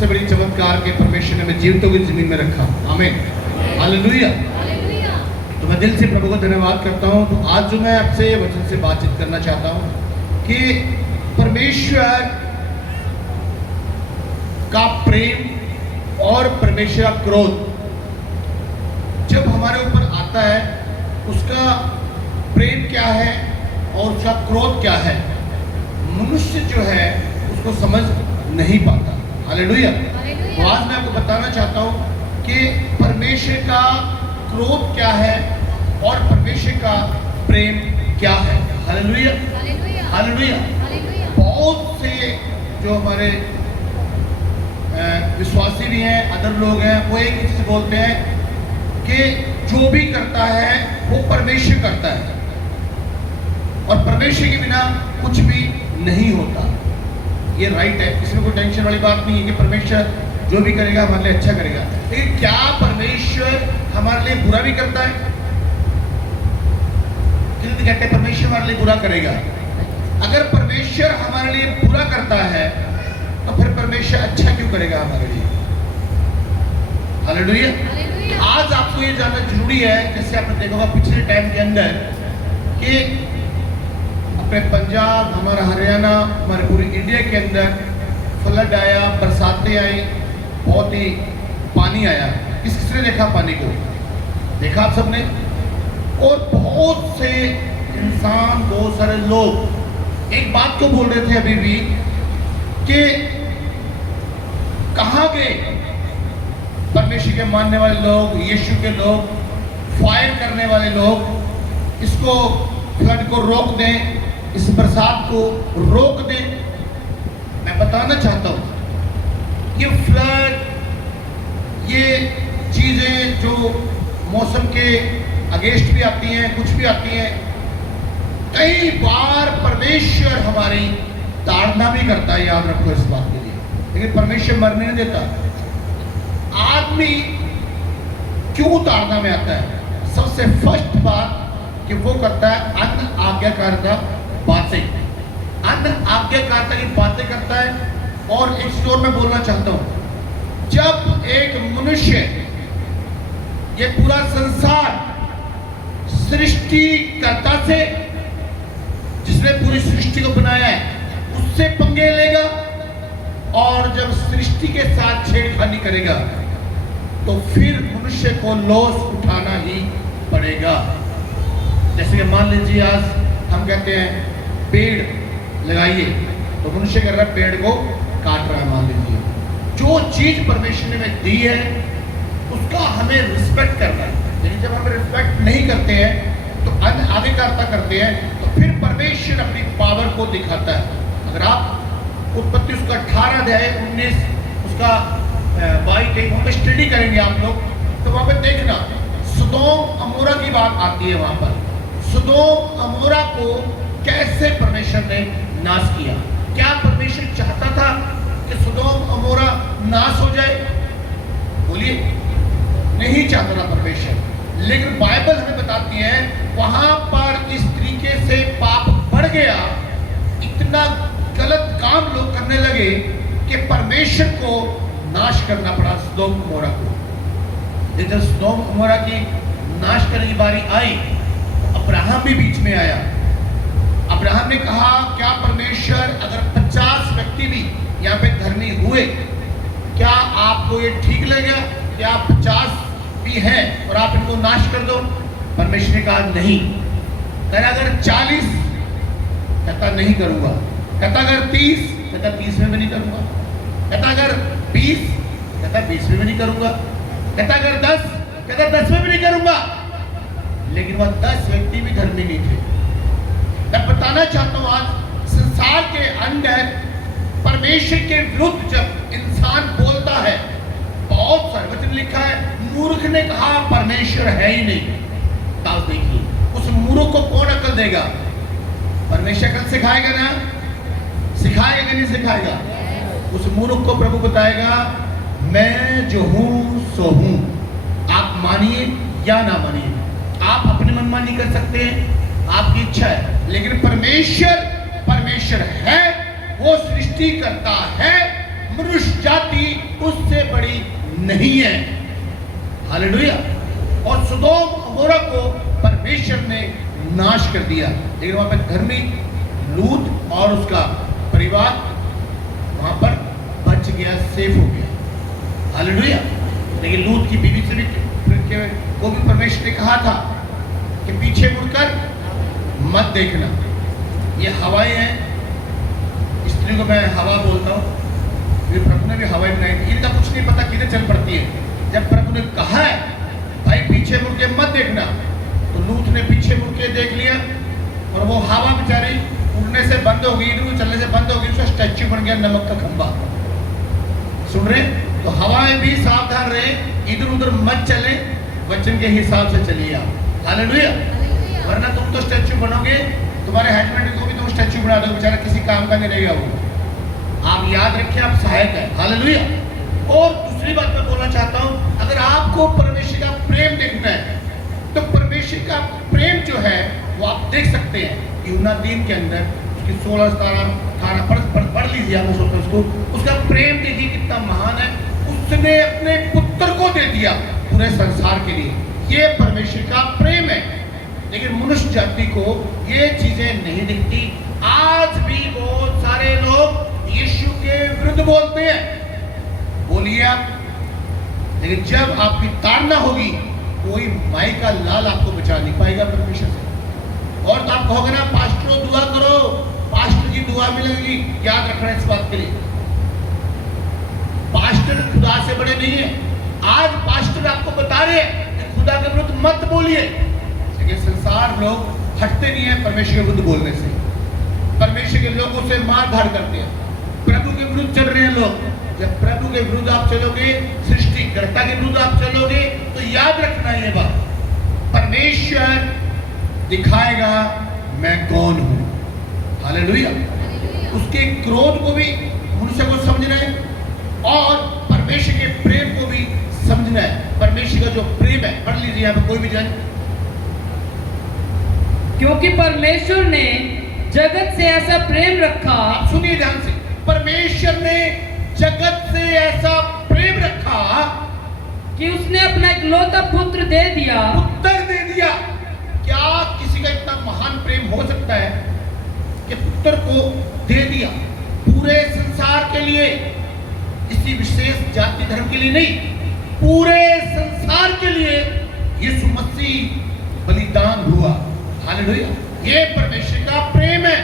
सबसे बड़ी चमत्कार के परमेश्वर ने हमें जीवितों की जिंदगी में रखा। आमीन, हालेलुया। तो मैं दिल से प्रभु को धन्यवाद करता हूँ। तो आज जो मैं आपसे वचन से बातचीत करना चाहता हूँ कि परमेश्वर का प्रेम और परमेश्वर का क्रोध जब हमारे ऊपर आता है, उसका प्रेम क्या है और उसका क्रोध क्या है, मनुष्य जो है उसको समझ नहीं पाता। हालेलुया। तो आज मैं आपको बताना चाहता हूं कि परमेश्वर का क्रोध क्या है और परमेश्वर का प्रेम क्या है। Hallelujah, hallelujah. बहुत से जो हमारे विश्वासी भी हैं, अदर लोग हैं, वो एक चीज बोलते हैं कि जो भी करता है वो परमेश्वर करता है और परमेश्वर के बिना कुछ भी नहीं होता। ये राइट है, इसमें कोई टेंशन वाली बात नहीं है कि परमेश्वर जो भी करेगा हमारे लिए अच्छा करेगा। लेकिन क्या परमेश्वर हमारे लिए बुरा भी करता है? कितने कहते हैं परमेश्वर हमारे लिए बुरा करेगा? अगर परमेश्वर हमारे लिए बुरा करता है तो फिर परमेश्वर अच्छा क्यों करेगा हमारे लिए? हालेलुया। आज आपको ये जानना जरूरी है, जैसे आपने देखा होगा पिछले टाइम के अंदर कि अपने पंजाब, हमारा हरियाणा, हमारे पूरे इंडिया के अंदर फ्लड आया, बरसातें आई, बहुत ही पानी आया। किसने देखा पानी को? देखा आप सबने। और बहुत से इंसान, बहुत सारे लोग एक बात को बोल रहे थे अभी भी कि कहां गए परमेश्वर के मानने वाले लोग, यीशु के लोग, फायर करने वाले लोग, इसको फ्लड को रोक दें, इस बरसात को रोक दें। मैं बताना चाहता हूं ये फ्लड, ये चीजें जो मौसम के अगेंस्ट भी आती हैं, कुछ भी आती हैं, कई बार परमेश्वर हमारी ताड़ना भी करता है, याद रखो इस बात के लिए। लेकिन परमेश्वर मरने नहीं देता। आदमी क्यों ताड़ना में आता है? सबसे फर्स्ट बात कि वो करता है अन आज्ञाकारिता बातें, अन आज्ञाकारिता की बातें करता है। और एक चीज और मैं बोलना चाहता हूं, जब एक मनुष्य, ये पूरा संसार सृष्टिकर्ता से, जिसने पूरी सृष्टि को बनाया है, उससे पंगे लेगा और जब सृष्टि के साथ छेड़खानी करेगा तो फिर मनुष्य को लॉस उठाना ही पड़ेगा। जैसे कि मान लीजिए आज हम कहते हैं पेड़ लगाइए, तो मनुष्य कर रहा है पेड़ को काट रहा है। मान लीजिए जो चीज परमेश्वर ने हमें दी है उसका हमें रिस्पेक्ट करना है। लेकिन जब हम रिस्पेक्ट नहीं करते हैं तो अनाधिकारता करते हैं, तो फिर परमेश्वर अपनी पावर को दिखाता है। अगर आप उत्पत्ति उसका 18 अध्याय 19 उसका 22 वहां पे स्टडी करेंगे आप लोग, तो वहां पे देखना सदोम अमोरा की बात आती है। वहां पर सदोम अमोरा को कैसे परमेश्वर ने नाश किया। क्या परमेश्वर चाहता था कि सदोम अमोरा नाश हो जाए? बोलिए, नहीं चाहता था परमेश्वर। लेकिन बाइबल हमें बताती है वहां पर इस तरीके से पाप बढ़ गया, इतना गलत काम लोग करने लगे कि परमेश्वर को नाश करना पड़ा सदोम अमोरा को। जब सदोम अमोरा की नाश करने की बारी आई तो अब्राहम भी बीच में आया। अब्राहम ने कहा क्या परमेश्वर अगर 50 व्यक्ति भी यहाँ पे धर्मी हुए, क्या आपको ये ठीक लगेगा कि आप 50 भी हैं और आप इनको नाश कर दो? परमेश्वर ने कहा नहीं। कहता अगर 40, कहता नहीं करूंगा। कहता अगर 30, कहता 30 में भी नहीं करूंगा। कहता अगर 20, कहता 20 में भी नहीं करूंगा। कहता अगर 10, कहता 10 में भी नहीं करूंगा। लेकिन वह 10 व्यक्ति भी धर्मी नहीं थे। मैं बताना चाहता हूं आज संसार के अंदर परमेश्वर के विरुद्ध जब इंसान बोलता है, बहुत सारे वचन लिखा है, मूर्ख ने कहा परमेश्वर है ही नहीं। ताज देखिए, उस मूर्ख को कौन अकल देगा? परमेश्वर अकल सिखाएगा ना? सिखाएगा कि नहीं सिखाएगा? उस मूर्ख को प्रभु बताएगा मैं जो हूं सो हूं, आप मानिए या ना मानिए। आप अपनी मनमानी कर सकते हैं, आपकी इच्छा है, लेकिन परमेश्वर है, वो सृष्टि करता है मनुष्य जाति उससे बड़ी नहीं है। हालेलुया। और सदोम अमोरा को परमेश्वर ने नाश कर दिया, लेकिन वहां पर धर्मी लूत और उसका परिवार वहां पर बच गया, सेफ हो गया। हालेलुया। लेकिन लूत की बीवी से भी वो भी परमेश्वर ने कहा था कि पीछे मुड़कर मत देखना। ये हवाएं हैं, स्त्री को मैं हवा बोलता हूँ, फिर प्रभु ने भी हवाएं बनाई थी, इनका कुछ नहीं पता किधर चल पड़ती है। जब प्रभु ने कहा है भाई पीछे मुड़ के मत देखना, तो लूत ने पीछे मुड़ के देख लिया और वो हवा बेचारी उड़ने से बंद हो गई, इधर चलने से बंद हो गई, उसका स्टैच्यू बन गया नमक का खंबा। सुन रहे? तो हवाएं भी सावधान रहे, इधर उधर मत चले, वचन के हिसाब से चलिए आप। हालेलुया। वरना तुम तो स्टैच्यू बनोगे, तुम्हारे हस्बैंड को भी तुम स्टैच्यू बना दो, बेचारा किसी काम का नहीं रहेगा वो। आप याद रखिए आप सहायक है। हालेलुया। और दूसरी बात मैं बोलना चाहता हूं, अगर आपको परमेश्वर का प्रेम देखना है तो परमेश्वर का प्रेम जो है वो आप देख सकते हैं यूहन्ना 3 के अंदर, उसकी 16-18 पढ़ लीजिए आप उसको। उसका प्रेम देखिए कितना महान है। उसने अपने पुत्र को दे दिया पूरे संसार के लिए, ये परमेश्वर का प्रेम है। लेकिन मनुष्य जाति को ये चीजें नहीं दिखती। आज भी बहुत सारे लोग यीशु के विरुद्ध बोलते हैं, बोलिए आप, लेकिन जब आपकी ताड़ना होगी कोई माई का लाल आपको बचा नहीं पाएगा परमेश्वर से। और तो आप कहोगे ना पास्टरों दुआ करो, पास्टर की दुआ मिलेगी, याद रखना इस बात के लिए, पास्टर खुदा से बड़े नहीं है। आज पास्टर आपको बता रहे हैं कि खुदा के विरुद्ध मत बोलिए, लेकिन संसार लोग हटते नहीं है परमेश्वर के विरुद्ध बोलने से। परमेश्वर के लोगों से मार धाड़ करते हैं, प्रभु के विरुद्ध चल रहे हैं लोग। जब प्रभु के विरुद्ध आप चलोगे, सृष्टिकर्ता के विरुद्ध आप चलोगे, तो याद रखना ये बात, परमेश्वर दिखाएगा मैं कौन हूं। हालेलुया। उसके क्रोध को भी मनुष्य को समझना है और परमेश्वर के प्रेम को भी समझना है। परमेश्वर का जो प्रेम है, पढ़ लीजिए यहाँ पे कोई भी जाने, क्योंकि परमेश्वर ने जगत से ऐसा प्रेम रखा। आप सुनिए ध्यान से, परमेश्वर ने जगत से ऐसा प्रेम रखा कि उसने अपना इकलौता पुत्र दे दिया। पुत्र दे दिया। क्या किसी का इतना महान प्रेम हो सकता है कि पुत्र को दे दिया पूरे संसार के लिए, किसी विशेष जाति धर्म के लिए नहीं, पूरे संसार के लिए यीशु मसीह बलिदान हुआ। हालेलुया। ये परमेश्वर का प्रेम है।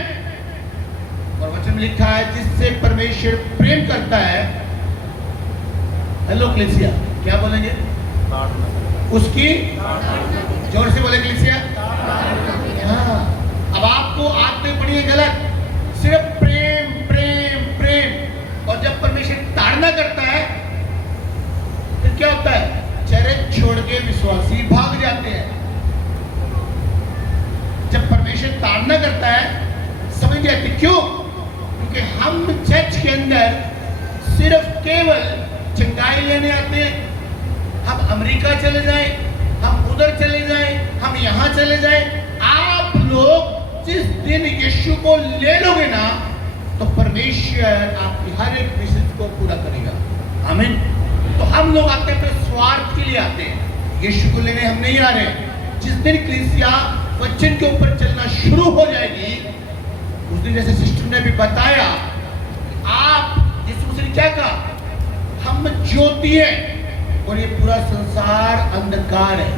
और वचन में लिखा है जिससे परमेश्वर प्रेम करता है, हेलो क्लेसिया, क्या बोलेंगे? उसकी जोर से बोले क्लेसिया। हाँ, अब आपको आदतें पड़ी है गलत, सिर्फ प्रेम प्रेम प्रेम। और जब परमेश्वर ताड़ना करता है फिर क्या होता है? चरित्र छोड़ के विश्वासी भाग जाते हैं। जब परमेश्वर ताड़ना करता है समझ जाते क्यों? क्योंकि हम चर्च के अंदर सिर्फ केवल चंगाई लेने आते हैं। हम अमेरिका चले जाएं, हम उधर चले जाएं, हम यहाँ चले जाएं। आप लोग जिस दिन यीशु को ले लोगे ना, तो परमेश्वर आपकी हर एक विषय को पूरा करेगा। आमीन। तो हम लोग आते हैं तो स्वार्थ के लिए आते हैं, यीशु को लेने हम नहीं आ रहे। जिस दिन कलीसिया वचन के ऊपर चलना शुरू हो जाएगी, उस दिन जैसे सिस्टर ने भी बताया, आप यीशु मसीह ने क्या कहा? हम ज्योति है और ये पूरा संसार अंधकार है।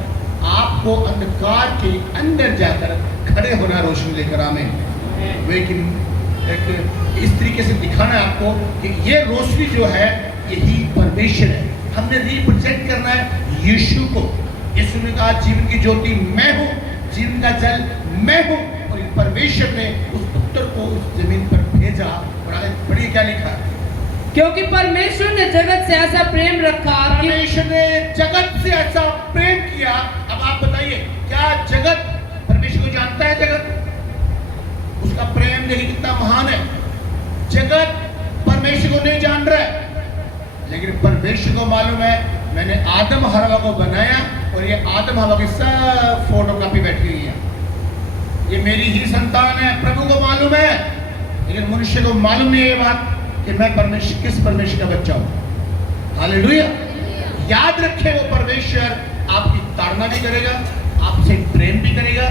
आपको अंधकार के अंदर जाकर खड़े होना, रोशनी लेकर। आमीन। लेकिन एक इस तरीके से दिखाना है आपको कि ये रोशनी जो है यही परमेश्वर है। हमने रिप्रेजेंट करना है यीशु को। यीशु ने कहा जीवन की ज्योति मैं हूँ, जीवन का जल मैं हूँ। और परमेश्वर ने उस पुत्र को उस जमीन पर भेजा। और आगे पढ़िए क्या लिखा है? क्योंकि परमेश्वर ने जगत से ऐसा प्रेम रखा। परमेश्वर ने जगत से ऐसा प्रेम किया। अब आप बताइए, क्या जगत परमेश्वर को जानता है? जगत उसका प्रेम देखिए कितना महान है। जगत परमेश्वर को नहीं जान रहा है, लेकिन परमेश्वर को मालूम है मैंने आदम हवा को बनाया और ये आदम हवा की सब फोटोकॉपी बैठी हुई है, ये मेरी ही संतान है। प्रभु को मालूम है, लेकिन मनुष्य को मालूम नहीं है ये बात कि मैं परमेश्वर किस परमेश्वर का बच्चा हूं। हालेलुया। याद रखें, वो परमेश्वर आपकी ताड़ना भी करेगा, आपसे प्रेम भी करेगा,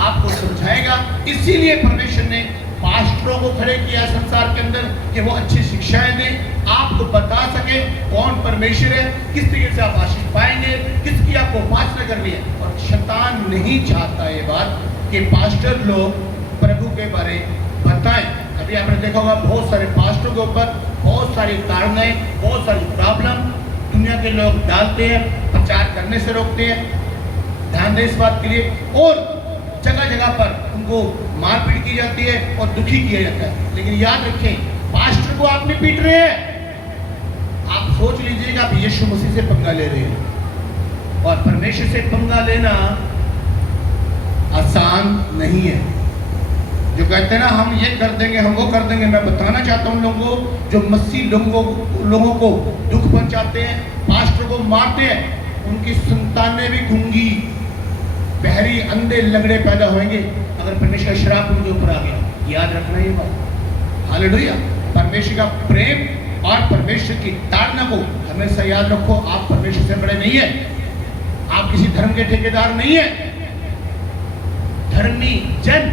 आपको समझाएगा। इसीलिए परमेश्वर ने पास्टरों को खड़े किया संसार के अंदर कि वो अच्छी शिक्षाएं दें, आपको बता सके कौन परमेश्वर है, किस तरीके से आप आशीष पाएंगे, किसकी आपको उपासना करनी है। और शैतान नहीं चाहता ये बात कि पास्टर लोग प्रभु के बारे बताएं। अभी आपने देखा होगा बहुत सारे पास्टरों के ऊपर बहुत सारी ताड़नाएं, बहुत सारी प्रॉब्लम दुनिया के लोग डालते हैं, प्रचार करने से रोकते हैं। ध्यान दें इस बात के लिए। और जगह जगह पर उनको मारपीट की जाती है और दुखी किया जाता है। लेकिन याद रखें, पास्टर को आप नहीं पीट रहे हैं, आप सोच लीजिएगा आप यीशु मसीह से पंगा ले रहे हैं। और परमेश्वर से पंगा लेना आसान नहीं है। जो कहते हैं ना हम ये कर देंगे, हम वो कर देंगे, मैं बताना चाहता हूं लोगों को जो मसीह लोगों को दुख पहुंचाते हैं, पास्टर को मारते हैं, उनकी संतानें भी गूंगी, बहरी, अंधे, लंगड़े पैदा होंगे अगर परमेश्वर का श्राप उनके ऊपर आ गया। याद रखना ये बात। हालेलुया। परमेश्वर का प्रेम और परमेश्वर की ताड़ना को हमेशा याद रखो। आप परमेश्वर से बड़े नहीं है, आप किसी धर्म के ठेकेदार नहीं है। धर्मी जन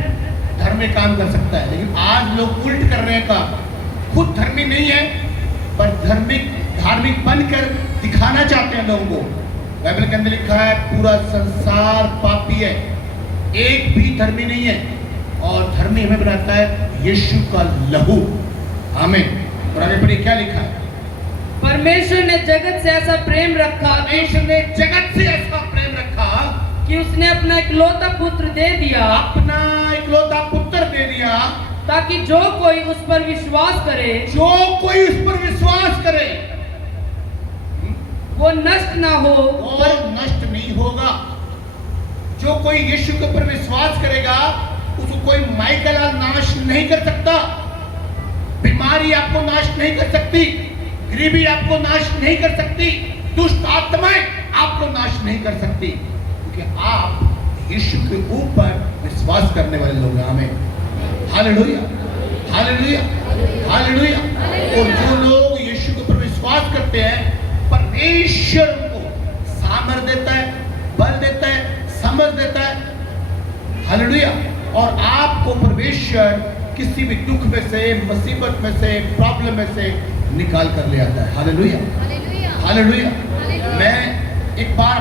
धर्म में काम कर सकता है, लेकिन आज लोग उल्ट कर रहे हैं काम। खुद धर्मी नहीं है पर धार्मिक बनकर दिखाना चाहते हैं लोगों को। बाइबल के अंदर लिखा है पूरा संसार पापी है, एक भी धर्मी नहीं है। और धर्मी हमें बनाता है यीशु का लहू। आमीन। और आगे पढ़िए क्या लिखा है। परमेश्वर ने जगत से ऐसा प्रेम रखा, परमेश्वर ने जगत से ऐसा प्रेम रखा कि उसने अपना इकलौता पुत्र दे दिया, अपना इकलौता पुत्र दे दिया, ताकि जो कोई उस पर विश्वास करे, जो कोई उस पर विश्वास करे वो नष्ट ना हो, और नष्ट नहीं होगा। जो कोई यीशु के ऊपर विश्वास करेगा उसको कोई माइकल नाश नहीं कर सकता। बीमारी आपको नाश नहीं कर सकती, गरीबी आपको नाश नहीं कर सकती, दुष्ट आत्माएं आपको नाश नहीं कर सकती, क्योंकि आप यीशु के ऊपर विश्वास करने वाले लोग हैं। आमीन। Hallelujah, hallelujah, hallelujah. और जो लोग यीशु के ऊपर विश्वास करते हैं, परमेश्वर उनको सामर्थ देता है, बल देता है, समझ देता है। हालेलुया। और आपको परमेश्वर किसी भी दुख में से, मुसीबत में से, प्रॉब्लम में से निकाल कर ले आता है। Hallelujah, hallelujah. मैं एक बार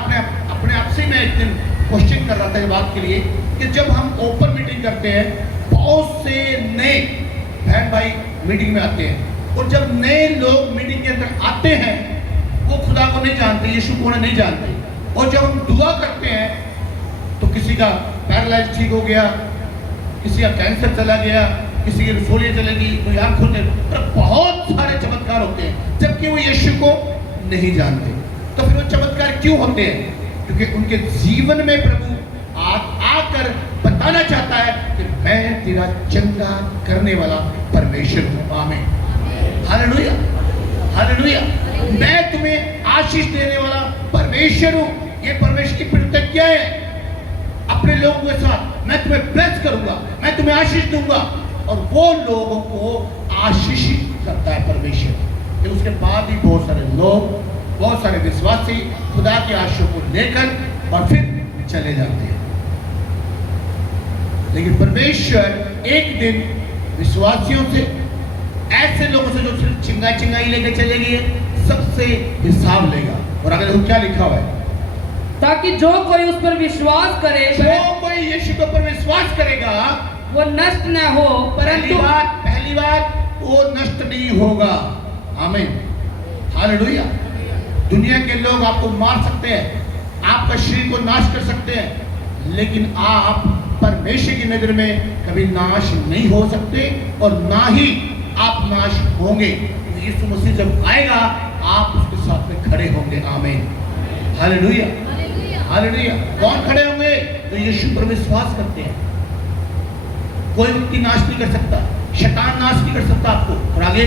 अपने आप से मैं एक दिन क्वेश्चन कर रहा था इस बात के लिए कि जब हम ओपन मीटिंग करते हैं, बहुत से नए बहन भाई मीटिंग में आते हैं, और जब नए लोग मीटिंग के अंदर आते हैं वो खुदा को नहीं जानते, यीशु को नहीं जानते। और जब हम दुआ करते हैं तो किसी का पैरालाइज ठीक हो गया, किसी का कैंसर चला गया, किसी की रसोलियाँ चलेगी, कोई आँख खुल गई, और बहुत सारे चमत्कार होते हैं जबकि वो यीशु को नहीं जानते। तो फिर वो चमत्कार क्यों होते हैं? क्योंकि उनके जीवन में प्रभु आकर बताना चाहता है कि मैं तेरा चंगा करने वाला परमेश्वर हूँ। आमीन। Hallelujah, hallelujah. मैं तुम्हें आशीष देने वाला परमेश्वर हूँ। ये परमेश्वर की प्रतिज्ञा है अपने लोगों के साथ। मैं तुम्हें ब्लेस करूंगा, मैं तुम्हें आशीष दूंगा, और वो लोगों को आशीषित करता है परमेश्वर। फिर उसके बाद भी बहुत सारे लोग, बहुत सारे विश्वासी खुदा के आशीष को लेकर और फिर चले जाते हैं। लेकिन परमेश्वर एक दिन विश्वासियों से, ऐसे लोगों से जो सिर्फ चिंगाई लेकर चले गए, सबसे हिसाब लेगा। और अगर देखो क्या लिखा हुआ है, ताकि जो कोई उस पर विश्वास करे, जो कोई यीशु के ऊपर विश्वास करेगा वो नष्ट न हो, परंतु पहली बात वो नष्ट नहीं होगा। आमीन। हालेलुया। दुनिया के लोग आपको मार सकते हैं, आपका शरीर को नाश कर सकते हैं, लेकिन आप परमेश्वर की नजर में कभी नाश नहीं हो सकते, और ना ही आप नाश होंगे। यीशु मसीह जब आएगा आप उसके साथ में खड़े होंगे। आमीन। Hallelujah, hallelujah. कौन खड़े होंगे? तो यीशु पर विश्वास करते हैं। कोई व्यक्ति नाश नहीं कर सकता, शैतान नाश नहीं कर सकता आपको। और आगे,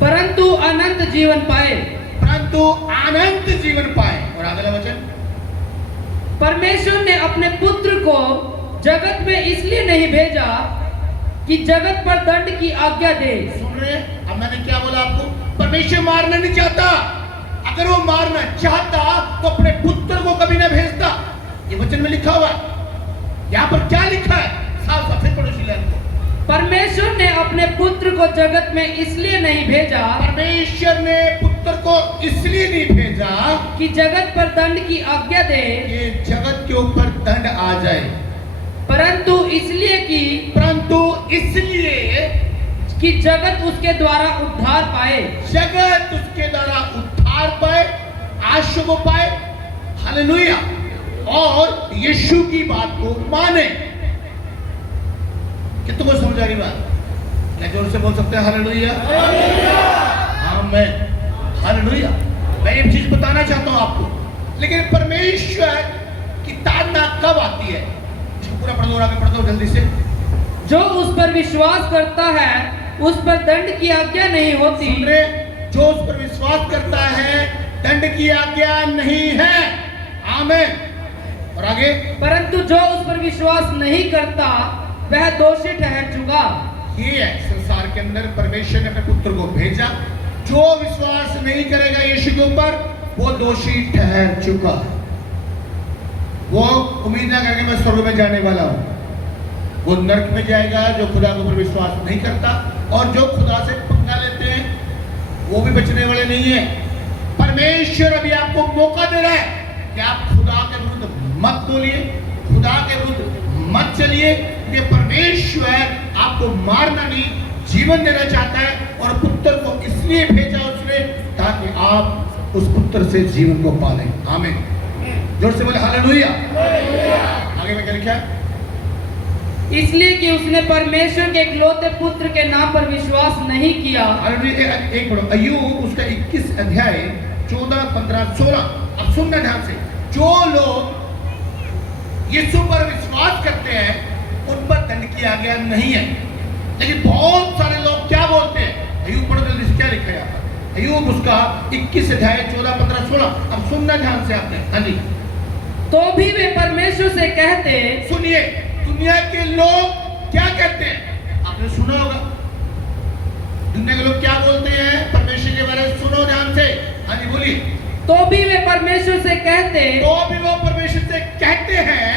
परंतु अनंत जीवन पाए, परंतु अनंत जीवन पाए। और अगला वचन, परमेश्वर ने अपने पुत्र को जगत में इसलिए नहीं भेजा कि जगत पर दंड की आज्ञा दे। सुन रहे हैं? अब परमेश्वर मारना नहीं चाहता। अगर वो मारना चाहता तो अपने पुत्र को कभी न भेजता। ये वचन में लिखा हुआ है। यहाँ पर क्या लिखा है? साफ साफ पढ़ो शिलान को। परमेश्वर ने अपने पुत्र को जगत में इसलिए नहीं भेजा परमेश्वर ने पुत्र को इसलिए नहीं भेजा कि जगत पर दंड की आज्ञा दे, कि जगत के ऊपर दंड आ जाए, परंतु इसलिए कि जगत उसके द्वारा उद्धार पाए। जगत उसके द्वारा उद्धार पाए, आशीष को पाए। हालेलुया। और यीशु की बात को माने। कि तुमको समझ आ रही बात? क्या जोर से बोल सकते हैं हालेलुया? आमीन। हालेलुया। मैं एक चीज बताना चाहता हूं आपको, लेकिन परमेश्वर की ताड़ना कब आती है? इसको पूरा पढ़ दो, आगे पढ़ दो जल्दी से। जो उस पर विश्वास करता है उस पर दंड की आज्ञा नहीं होती। सुन रहे? जो उस पर विश्वास करता है दंड की आज्ञा नहीं है। आमीन। और आगे, परंतु जो उस पर विश्वास नहीं करता वह दोषी ठहर चुका। ये है संसार के अंदर परमेश्वर ने अपने पुत्र को भेजा। जो विश्वास नहीं करेगा यीशु के ऊपर वो दोषी ठहर चुका। वो उम्मीद ना करके मैं स्वर्ग में जाने वाला हूं। वो नरक में जाएगा जो खुदा के ऊपर विश्वास नहीं करता। और जो खुदा से पंगा लेते हैं वो भी बचने वाले नहीं है। परमेश्वर अभी आपको मौका दे रहा है कि आप खुदा के विरुद्ध मत बोलिए, खुदा के विरुद्ध मत चलिए। कि परमेश्वर आपको मारना नहीं, जीवन देना चाहता है। और पुत्र को इसलिए भेजा उसने ताकि आप उस पुत्र से जीवन को पालें। आमीन। जोर से बोले हालेलुया। आगे में क्या लिखा है? इसलिए कि उसने परमेश्वर के इकलौते पुत्र के नाम पर विश्वास नहीं किया। एक पढ़ो, अय्यूब उसका 21 अध्याय 14, 15, 16। अब सुनना ध्यान से। जो लोग यीशु पर विश्वास करते हैं उन पर दंड की आज्ञा नहीं है। लेकिन बहुत सारे लोग क्या बोलते हैं? अय्यूब पढ़ो जल्दी से, क्या लिखा है यहाँ पर? अय्यूब उसका 21 अध्याय 14, 15, 16। अब सुनना ध्यान से आपने। हाँ जी। तो भी वे परमेश्वर से कहते, सुनिए, दुनिया के लोग क्या कहते हैं? आपने सुना होगा दुनिया के लोग क्या बोलते हैं परमेश्वर के बारे में। सुनो ध्यान से। हाँ जी बोलिए। तो भी वे परमेश्वर से कहते, तो भी वो परमेश्वर से कहते हैं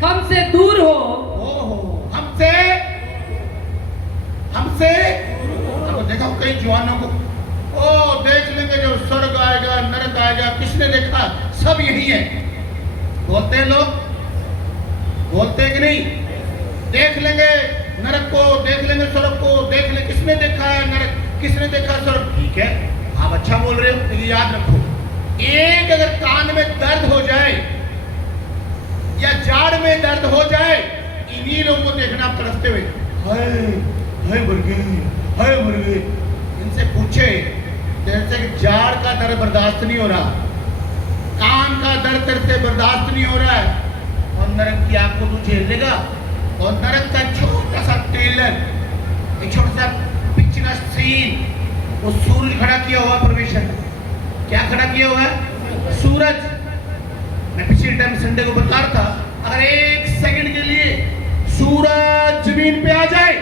हमसे दूर हो। ओहो, हमसे आपको देखा हो कई जवानों को, ओ देख लेंगे जब स्वर्ग आएगा नरक आएगा। किसने देखा? सब यही है। बोलते हैं लोग, बोलते हैं कि नहीं? देख लेंगे नरक को, देख लेंगे स्वर्ग को, देख ले। किसने देखा है नरक? किसने देखा स्वर्ग? ठीक है, आप अच्छा बोल रहे हो, लेकिन याद रखो, एक अगर कान में दर्द हो जाए या जाड़ में दर्द हो जाए, इन्हीं लोगों को देखना आप तरसते हुए, हाय हाय मर गए, हाय मर गए। इनसे पूछे, जैसे कि जाड़ का दर्द बर्दाश्त नहीं हो रहा, कान का दर्द तेरे बर्दाश्त नहीं हो रहा है, और नरक की आग को तू झेल लेगा? और नरक का छोटा सा टेलर, एक छोटा सा पिक्चर का सीन, वो सूरज खड़ा किया हुआ परमेश्वर ने। क्या खड़ा किया हुआ है? सूरज। मैं पिछले टाइम संडे को बता रहा था, अगर एक सेकंड के लिए सूरज जमीन पे आ जाए,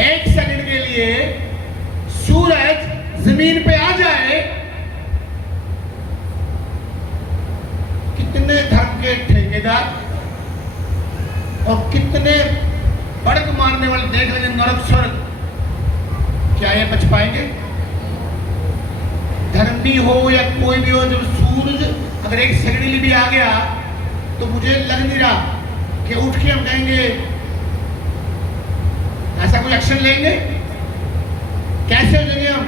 एक सेकंड के लिए सूरज जमीन पे आ जाए, कितने धर्म के ठेकेदार और कितने बड़क मारने वाले देख लेंगे नरक स्वर्ग, क्या ये बच पाएंगे? धर्मी हो या कोई भी हो, जब सूरज अगर एक सेकंड के लिए भी आ गया तो मुझे लग नहीं रहा कि उठ के हम कहेंगे ऐसा कोई एक्शन लेंगे। कैसे हो जाएंगे हम?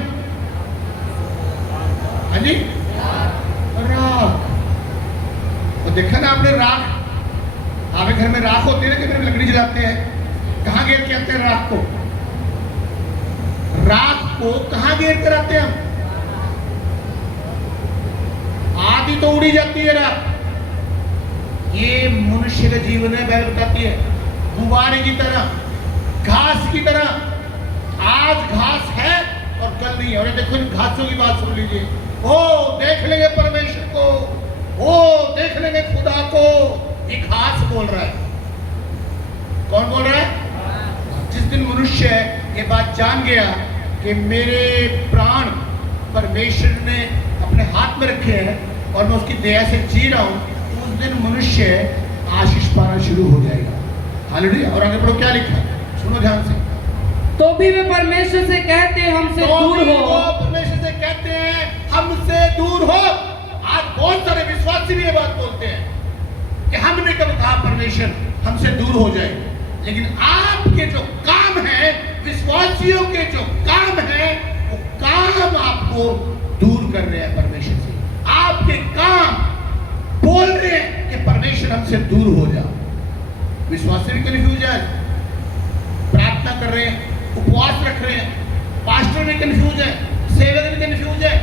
हाँ जी, राख। वो देखा ना आपने राख? आपके घर में राख होती है ना, कि फिर लकड़ी जलाते हैं, कहाँ घेर के आते हैं राख को? राख को कहाँ घेर कर आते हैं हम? आधी तो उड़ी जाती है राख। ये मनुष्य का जीवन है, बैल बताती है, गुब्बारे की तरह, घास की तरह। आज घास है और कल नहीं है। और देखो इन घासों की बात सुन लीजिए। ओ देख लेंगे परमेश्वर को, ओ देख लेंगे खुदा को। ये घास बोल रहा है। कौन बोल रहा है? जिस दिन मनुष्य ये बात जान गया कि मेरे प्राण परमेश्वर ने अपने हाथ में रखे हैं और मैं उसकी दया से जी रहा हूँ, तो उस दिन मनुष्य आशीष पाना शुरू हो जाएगा। हालेलुया। और आगे बढ़ो, क्या लिखा है, सुनो ध्यान से। तो भी वे परमेश्वर से कहते हैं हमसे दूर हो। वो परमेश्वर से कहते हैं हमसे दूर हो। आज बहुत सारे विश्वासी भी ये बात बोलते हैं कि हमने कब कहा परमेश्वर हमसे दूर हो जाए, लेकिन आपके जो काम है, विश्वासियों के जो काम है, वो काम आपको दूर कर रहे हैं परमेश्वर से। आपके काम बोल रहे हैं कि परमेश्वर हमसे दूर हो जा। विश्वासी भी कंफ्यूज है, प्रार्थना कर रहे हैं, उपवास रख रहे हैं, पास्टर भी कंफ्यूज है, सेवक भी कंफ्यूज है,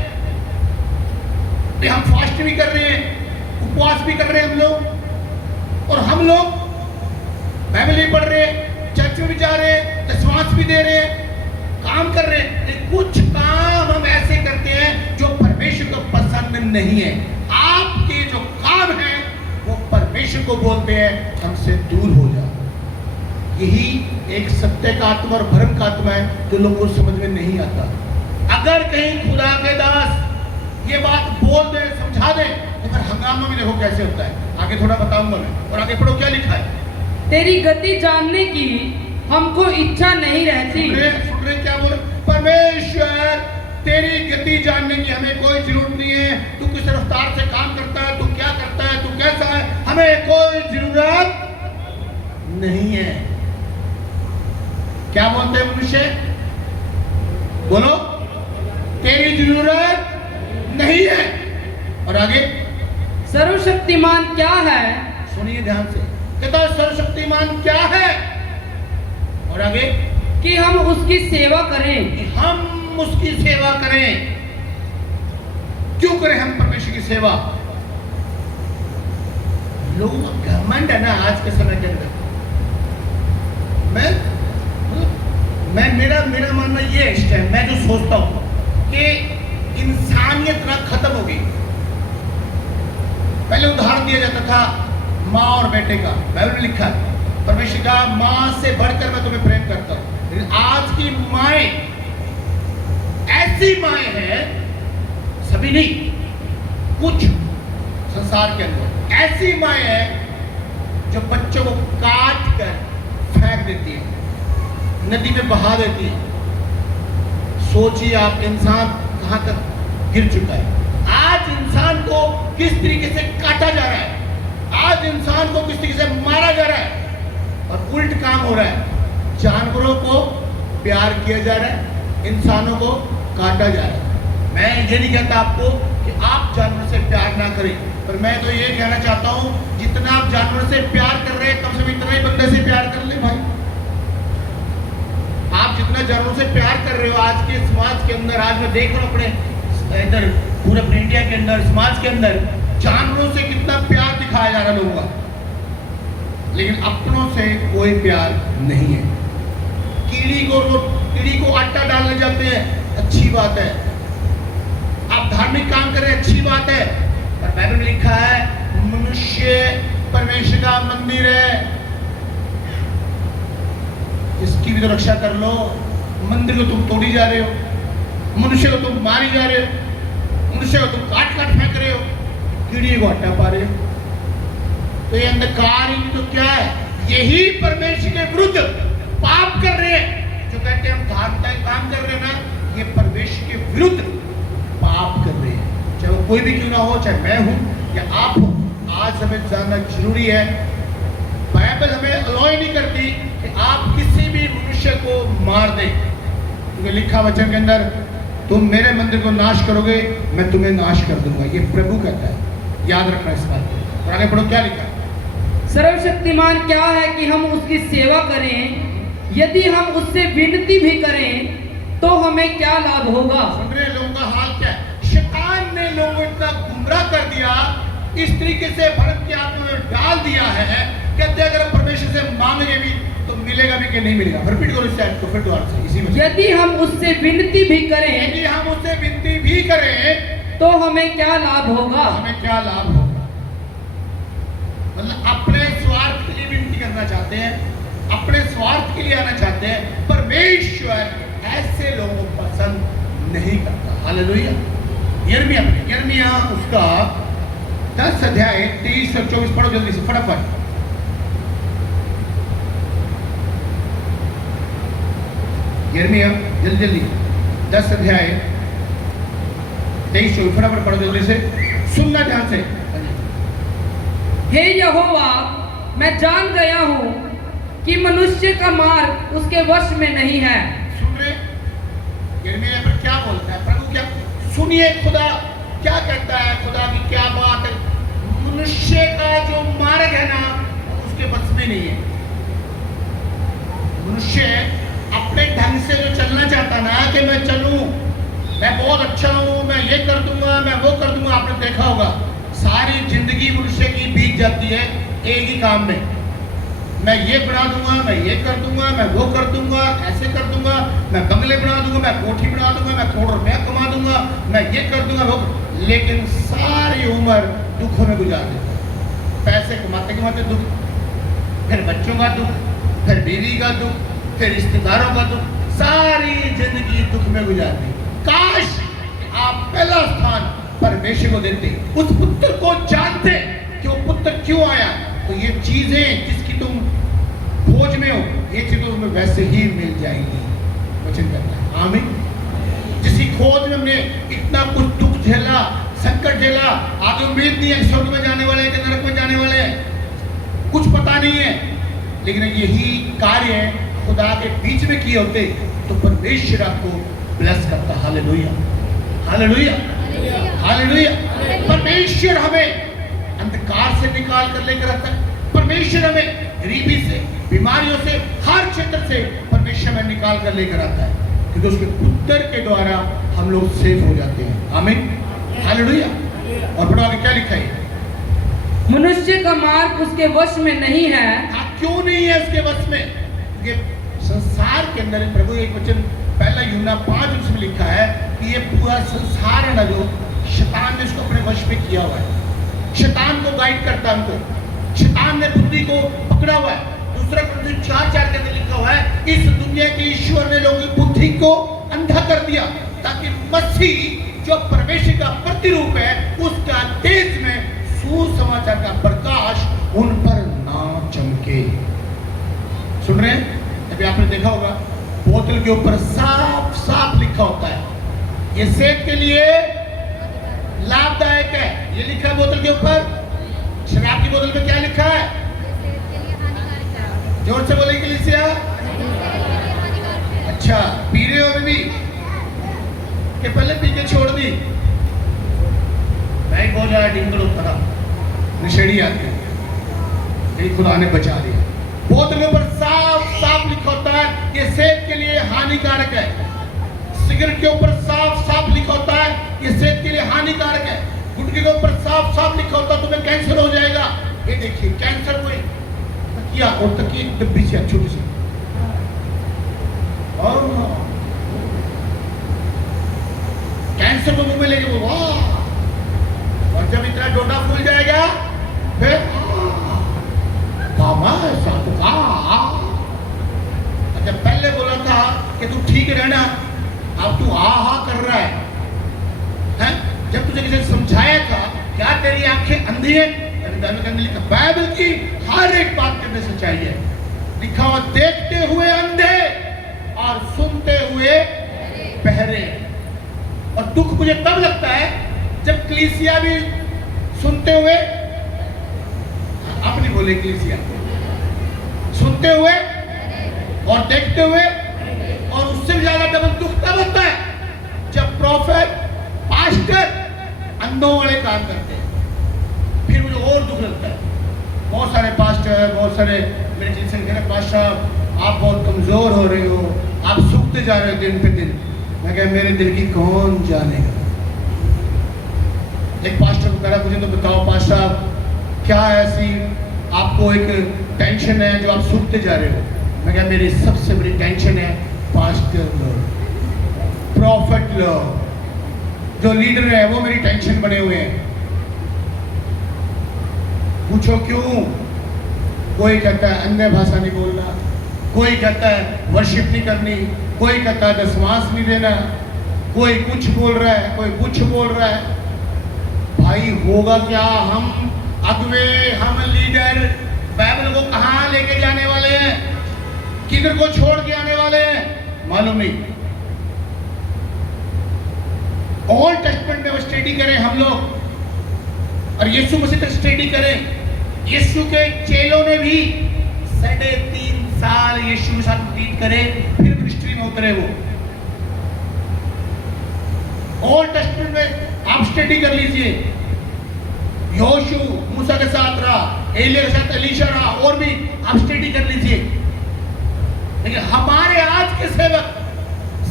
हम फास्ट भी कर रहे हैं, उपवास भी कर रहे हैं हम लोग, और हम लोग बाइबल भी पढ़ रहे हैं, चर्च में भी जा रहे हैं, दशमांश भी दे रहे हैं, काम कर रहे हैं, लेकिन कुछ काम हम ऐसे करते हैं जो परमेश्वर को पसंद नहीं है। आपके जो काम है वो परमेश्वर को बोलते हैं हमसे दूर हो जा। यही एक सत्य का आत्मा और भ्रम का आत्मा है जो लोगों को समझ में नहीं आता। अगर कहीं खुदा के दास ये बात बोल दे, समझा दे, तो फिर हंगामा भी देखो कैसे होता है। आगे थोड़ा बताऊंगा मैं, और आगे पढ़ो क्या लिखा है। तेरी गति जानने की हमको इच्छा नहीं रहती। सुन रहे क्या बोल, परमेश्वर तेरी गति जानने की हमें कोई जरूरत नहीं है। तू किस रफ्तार से काम करता है, तू क्या करता है, तू कैसा है, हमें कोई जरूरत नहीं है। क्या बोलते हैं मनुष्य, बोलो, तेरी जरूरत नहीं है। और आगे, सर्वशक्तिमान क्या है, सुनिए ध्यान से, कहता सर्वशक्तिमान क्या है, और आगे, कि हम उसकी सेवा करें। कि हम उसकी सेवा करें। क्यों करें हम परमेश्वर की सेवा? लोगों का घमंड है ना आज के समय के अंदर। मेरा मानना ये है, इस टाइम मैं जो सोचता हूं कि इंसानियत ना खत्म हो गई। पहले उदाहरण दिया जाता था माँ और बेटे का, बाइबल में लिखा है परमेश्वर का माँ से बढ़कर मैं तुम्हें प्रेम करता हूं। लेकिन आज की माएं ऐसी माएं हैं, सभी नहीं, कुछ संसार के अंदर ऐसी माएं हैं जो बच्चों को काट कर फेंक देती है, नदी में बहा देती है। सोचिए आप, इंसान कहां तक गिर चुका है। आज इंसान को किस तरीके से काटा जा रहा है, आज इंसान को किस तरीके से मारा जा रहा है, और उल्ट काम हो रहा है। जानवरों को प्यार किया जा रहा है, इंसानों को काटा जा रहा है। मैं ये नहीं कहता आपको कि आप जानवर से प्यार ना करें, पर मैं तो ये कहना चाहता हूं जितना आप जानवर से प्यार कर रहे हैं, कम से कम इतना ही बंदे से प्यार कर ले भाई। आप जितना जानवरों से प्यार कर रहे हो आज के समाज के अंदर, आज मैं देख रहा हूं अपने इधर पूरे अपने इंडिया के अंदर, समाज के अंदर जानवरों से कितना प्यार दिखाया जा रहा है लोगों का, लेकिन अपनों से कोई प्यार नहीं है। कीड़ी को आटा डालने जाते हैं, अच्छी बात है। आप धार्मिक काम करें, अच्छी बात है, पर बाइबल में लिखा है मनुष्य परमेश्वर का मंदिर है, इसकी भी तो रक्षा कर लो। मंदिर को तुम तोड़ी जा रहे हो, मनुष्य को तुम मारी जा रहे हो, मनुष्य को तुम काट काट फेंक रहे हो, कीड़ी को हटा पा रहे हो। तो ये अंधकार ही तो क्या है, यही परमेश्वर के विरुद्ध पाप कर रहे हैं। जो कहते हैं हम धार्मिकता काम कर रहे हैं ना, ये परमेश्वर के विरुद्ध पाप कर रहे हैं। चाहे वो कोई भी क्यों ना हो, चाहे मैं हूं या आप हो, आज हमें जानना जरूरी है। बाइबल हमें अलाउ नहीं करती कि आप किसी भी मनुष्य को मार दें, क्योंकि लिखा वचन के अंदर तुम मेरे मंदिर को नाश करोगे, मैं तुम्हें नाश कर दूंगा, ये प्रभु कहता है। याद रखना इस बात को। और आगे पढ़ो क्या लिखा है। सर्वशक्तिमान क्या है कि हम उसकी सेवा करें, यदि हम उससे विनती भी करें तो हमें क्या लाभ होगा। सुन रहे लोगों का हाल क्या है, शैतान ने लोगों को इतना गुमराह कर दिया, इस तरीके से भरम की आत्मा में डाल दिया है, कहते अगर परमेश्वर से मांगेंगे भी तो मिलेगा भी कि नहीं मिलेगा। रिपीट करो इस साइड को, फिर दोबारा से इसी में। यदि हम उससे विनती भी करें, यदि हम उससे विनती भी करें तो हमें क्या लाभ होगा। हमें क्या लाभ होगा, मतलब अपने स्वार्थ के लिए विनती करना चाहते हैं, अपने स्वार्थ के लिए आना चाहते हैं, परमेश्वर ऐसे लोगों को पसंद नहीं करता। हालेलुया। यिर्मयाह उसका 10 अध्याय 23 और 24 पढ़ो जल्दी से फटाफट। यिर्मयाह जल्दी 10 अध्याय 23-24 फटाफट पढ़ो जल्दी से, सुनना ध्यान से। हे यहोवा, मैं जान गया हूँ कि मनुष्य का मार्ग उसके वश में नहीं है। सुन रहे? यिर्मयाह पर क्या बोलता है प्रभु? क्या सुनिए, खुदा क्या कहता है, खुदा की क्या बात है। मनुष्य का जो मार्ग है ना, उसके बस में नहीं है। मनुष्य अपने ढंग से जो चलना चाहता ना, कि मैं चलूं, मैं बहुत अच्छा हूं, मैं ये कर दूंगा, मैं वो कर दूंगा। आपने देखा होगा सारी जिंदगी मनुष्य की बीत जाती है एक ही काम में। मैं ये बना दूंगा, मैं ये कर दूंगा, मैं वो कर दूंगा, ऐसे कर दूंगा, मैं बंगले बना दूंगा, मैं कोठी बना दूंगा, मैं करोड़ रुपया कमा दूंगा, मैं ये कर दूंगा वो। लेकिन सारी उम्र दुखों में गुजार देता है। पैसे कमाते कमाते दुख, फिर बच्चों का दुख, फिर बीवी का दुख, फिर रिश्तेदारों का दुख, सारी जिंदगी दुख में गुजार दी। काश आप पहला स्थान परमेश्वर को देते, उस पुत्र को जानते कि वो पुत्र क्यों आया, तो ये चीजें जिसकी तुम खोज में हो, ये चीजें तुम्हें वैसे ही मिल जाएगी। वचन कहता है आमीन। जिसकी खोज में हमने इतना कुछ दुख झेला, संकट झेला, आगे उम्मीद नहीं है स्वर्ग में जाने वाले कि नरक में जाने वाले हैं, कुछ पता नहीं है, लेकिन यही कार्य खुदा के बीच में किए होते तो परमेश्वर आपको ब्लेस करता। Hallelujah, hallelujah, hallelujah. परमेश्वर हमें अंधकार से निकाल कर लेकर आता है। परमेश्वर हमें गरीबी से, बीमारियों से, हर क्षेत्र से परमेश्वर हमें निकाल कर लेकर आता है, क्योंकि उसके पुत्र के द्वारा हम लोग सेव हो जाते हैं। आमीन, हालेलुया। और पढ़ो आगे क्या लिखा है? मनुष्य का मार्ग उसके वश में नहीं है। क्यों नहीं है उसके वश में? ये संसार के अंदर प्रभु एक वचन पहला यूहन्ना 5 उसमें लिखा है कि ये पूरा संसार है ना, जो शैतान ने इसको अपने वश में किया हुआ है। शैतान को गाइड करता है हमको, शैतान ने बुद्धि को पकड़ा हुआ है। दूसरा कुरिन्थियों 4:4 के अंदर लिखा हुआ है, इस दुनिया के ईश्वर ने लोगों की बुद्धि को अंधा कर दिया, ताकि मसीह जो परमेश्वर का प्रतिरूप है, उसका तेज में सुसमाचार का प्रकाश उन पर ना चमके। सुन रहे हैं? अभी आपने देखा होगा बोतल के ऊपर साफ साफ लिखा होता है, ये सेहत के लिए लाभदायक है, ये लिखा है बोतल के ऊपर। शराब की बोतल पे क्या लिखा है? जोर से बोले कलीसिया। अच्छा, पी रहे हो अभी भी कि पहले पी के छोड़ दी? मैं बहुत ज्यादा डिंगल होता था, नशेड़ी आती है, यही खुदा ने बचा दिया। बोतल के ऊपर साफ साफ लिखा होता है ये सेहत के लिए हानिकारक है। सिगरेट के ऊपर साफ साफ लिखा होता है ये सेहत के लिए हानिकारक है। गुटखे के ऊपर साफ साफ लिखा होता है तुम्हें कैंसर हो जाएगा। ये देखिए कैंसर हुए तकिया, और तकिए की डब्बी से छोटी सी, कैंसर को मुंह में लेके वाह, और जब इतना डोडा फूल जाएगा फिर जब पहले बोला था कि तू ठीक रहना, अब तू हा हा कर रहा है? जब तुझे किसी ने समझाया था क्या तेरी आंखें अंधी है? बाइबल की हर एक बात करने से चाहिए लिखा हुआ, देखते हुए अंधे और सुनते हुए बहरे। और दुख मुझे तब लगता है जब कलीसिया भी सुनते हुए, अपनी बोले कलीसिया, सुनते हुए और देखते हुए, और उससे भी ज्यादा डबल दुख तब होता है जब प्रॉफिट, पास्टर अंधों वाले काम करते हैं, फिर मुझे और दुख लगता है। बहुत सारे पास्टर, बहुत सारे मेरे जिनसे कह रहे पास्टर आप बहुत कमजोर हो रहे हो, आप सूखते जा रहे हो दिन पे दिन। मैं कह मेरे दिल की कौन जानेगा। एक पास्टर को कह रहा मुझे तो बताओ पास्टर क्या ऐसी आपको एक टेंशन है जो आप सूखते जा रहे हो? मैं कहा मेरी सबसे बड़ी टेंशन है पास्टर लोग, प्रॉफिट लोग, जो लीडर है वो मेरी टेंशन बने हुए हैं। पूछो क्यों? कोई कहता है अन्य भाषा नहीं बोलना, कोई कहता है वर्शिप नहीं करनी, कोई कहता है दशमांश नहीं देना, कोई कुछ बोल रहा है, कोई कुछ बोल रहा है। भाई होगा क्या? हम अगुवे, हम लीडर बाइबल को कहां लेके जाने वाले हैं, किधर को छोड़ के आने वाले हैं, मालूम नहीं। ओल्ड टेस्टमेंट में स्टडी करें हम लोग और यीशु मसीह तक स्टडी करें। यीशु के चेलों ने भी 3.5 साल यीशु के साथ व्यतीत करे, फिर मिनिस्ट्री में उतरे वो। ओल्ड टेस्टमेंट में आप स्टडी कर लीजिए, योशु मूसा के साथ रहा, एलिया के साथ एलीशा रहा, और भी आप स्टडी कर लीजिए। लेकिन हमारे आज के सेवक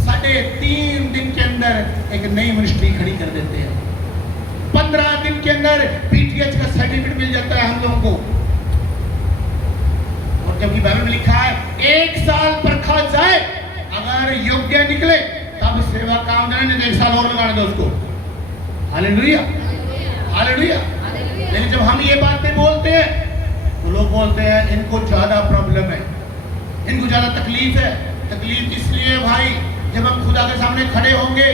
3.5 दिन के अंदर एक नई मिनिस्ट्री खड़ी कर देते हैं। 15 दिन के अंदर पीटीएच का सर्टिफिकेट मिल जाता है हम लोगों को। और जबकि बाइबल में लिखा है 1 साल परखा जाए, अगर योग्य निकले तब सेवा काम देने, 1 साल और लगाने दो उसको। Hallelujah, hallelujah. लेकिन जब हम ये बातें बोलते हैं तो लोग बोलते हैं इनको ज्यादा प्रॉब्लम है, इनको ज्यादा तकलीफ है। तकलीफ इसलिए भाई, जब हम खुदा के सामने खड़े होंगे,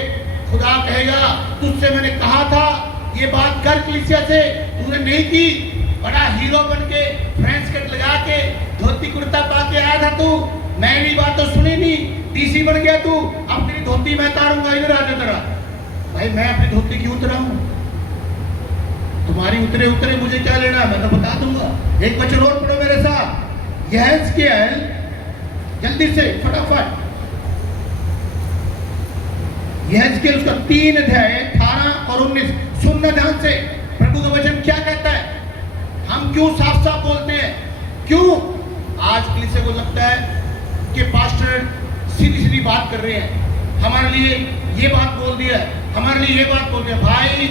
खुदा कहेगा तुझसे मैंने कहा था ये बात कर कलीसिया से, तूने नहीं की। बड़ा हीरो बन के फ्रेंच कट लगा के धोती कुर्ता पा के आया था तू, मैंने बात तो सुनी नहीं, डीसी बन गया तू, अब तेरी धोती मैं उतारूंगा, इधर आ जा तेरा। भाई मैं अपनी धोती क्यों उतराऊं? तुम्हारी उतरे उतरे मुझे क्या लेना, मैं तो बता दूंगा। एक वचन और पढ़ो मेरे साथ, यहेजकेल, जल्दी से फटाफट। यहेजकेल उसका 3 अध्याय 18 और 19 सुनना ध्यान से। प्रभु का वचन क्या कहता है? हम क्यों साफ साफ बोलते हैं? क्यों आज कलीसिया को लगता है कि पास्टर सीधी सीधी बात कर रहे हैं, हमारे लिए ये बात बोल दिया, हमारे लिए ये बात बोल दिया। भाई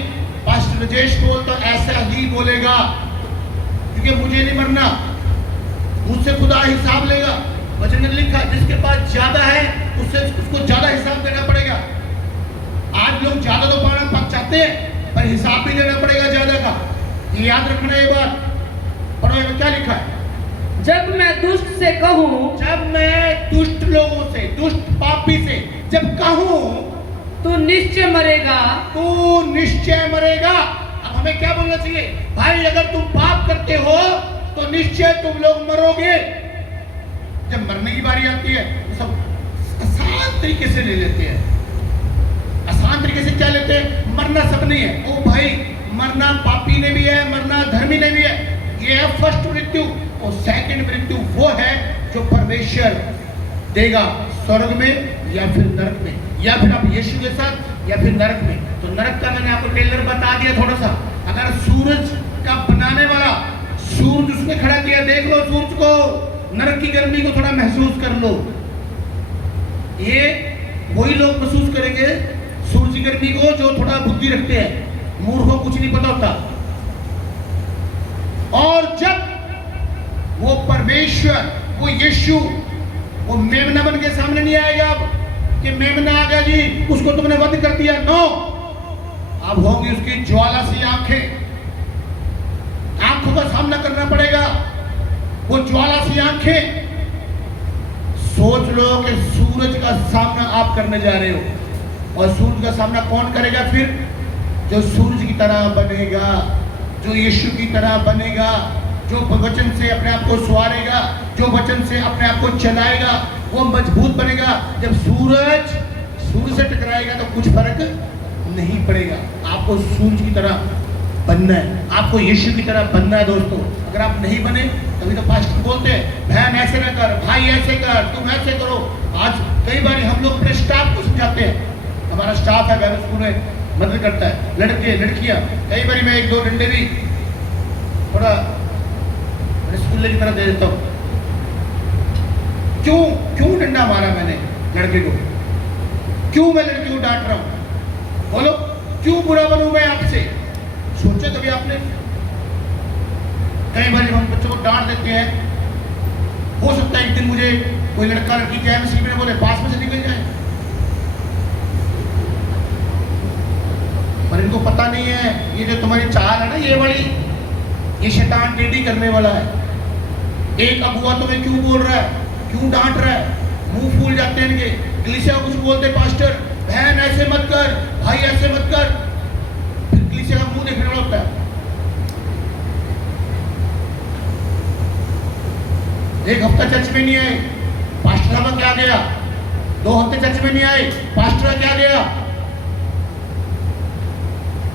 पास्टर राजेश बोल तो ऐसा ही बोलेगा, क्योंकि मुझे नहीं मरना, मुझसे खुदा हिसाब लेगा। वचन में लिखा जिसके पास ज्यादा है उससे उसको ज्यादा हिसाब देना पड़ेगा। आज लोग ज्यादा तो पाना पक चाहते हैं, पर हिसाब भी देना पड़ेगा ज्यादा का। ये याद रखना ये बात। पढ़ो में क्या लिखा है? जब मैं दुष्ट से कहूँ, जब मैं दुष्ट लोगों से, दुष्ट पापी से जब कहूँ तू निश्चय मरेगा, तू निश्चय मरेगा। अब हमें क्या बोलना चाहिए? भाई अगर तुम पाप करते हो तो निश्चय तुम लोग मरोगे। जब मरने की बारी आती है तो सब आसान तरीके से ले लेते हैं। आसान तरीके से क्या लेते हैं? मरना सब नहीं है। ओ भाई, मरना पापी ने भी है, मरना धर्मी ने भी है। ये है फर्स्ट मृत्यु, और सेकंड मृत्यु वो है जो परमेश्वर देगा स्वर्ग में या फिर नरक में, या फिर आप यीशु के साथ या फिर नरक में। तो नरक का मैंने आपको टेलर बता दिया थोड़ा सा। अगर सूरज का बनाने वाला सूरज उसने खड़ा किया, देख लो सूरज को, नरक की गर्मी को थोड़ा महसूस कर लो। ये वही लोग महसूस करेंगे सूरज की गर्मी को जो थोड़ा बुद्धि रखते हैं, मूर्खों कुछ नहीं पता होता। और जब वो परमेश्वर, वो यीशु, वो मेमना बन के सामने नहीं आएगा अब कि मेमना आ गया जी, उसको तुमने वध कर दिया। नो, अब होंगी उसकी ज्वाला सी आंखें, आंखों का सामना करना पड़ेगा। वो ज्वाला सी आंखें, सोच लो कि सूरज का सामना आप करने जा रहे हो, और सूरज का सामना कौन करेगा फिर? जो सूरज की तरह बनेगा, जो यीशु की तरह बनेगा, जो वचन से अपने आप को संवारेगा, जो वचन से अपने आप को चलाएगा, वो मजबूत बनेगा। जब सूरज से टकराएगा तो कुछ फर्क नहीं पड़ेगा। आपको सूरज की तरह बनना है, आपको यीशु की तरह बनना है दोस्तों। अगर आप नहीं बने, तभी तो पास्टर बोलते हैं बहन ऐसे ना कर, भाई ऐसे कर, तुम ऐसे करो। आज कई बार हम लोग अपने स्टाफ को समझाते हैं, हमारा स्टाफ है बाइबल स्कूल में मदद करता है, लड़के लड़कियां, कई बार मैं 1-2 डंडे भी थोड़ा स्कूल की तरह दे देता हूँ। क्यों डंडा मारा मैंने लड़के को? क्यों मैं लड़के को डांट रहा हूँ? बोलो, क्यों बुरा बनूं मैं आपसे? सोचे कभी आपने? कई बार जब हम बच्चों को डांट देते हैं, हो सकता है एक दिन मुझे कोई लड़का लड़की जाए मसीह में बोले पास में से निकल जाए, पर इनको पता नहीं है ये जो तुम्हारी चाल है ना, ये वाली, ये शैतान टेढ़ी करने वाला है। एक अगुआ तुम्हें क्यों बोल रहा है? क्यों डांट रहा है? मुंह फूल जाते हैं इनके। कलीसिया को कुछ बोलते, पास्टर बहन ऐसे मत कर, भाई ऐसे मत कर, फिर कलीसिया का मुंह देखने वाला होता है। एक हफ्ता चर्च में नहीं आए, पास्टर साहब का क्या गया? 2 हफ्ते चर्च में नहीं आए, पास्टर का क्या गया?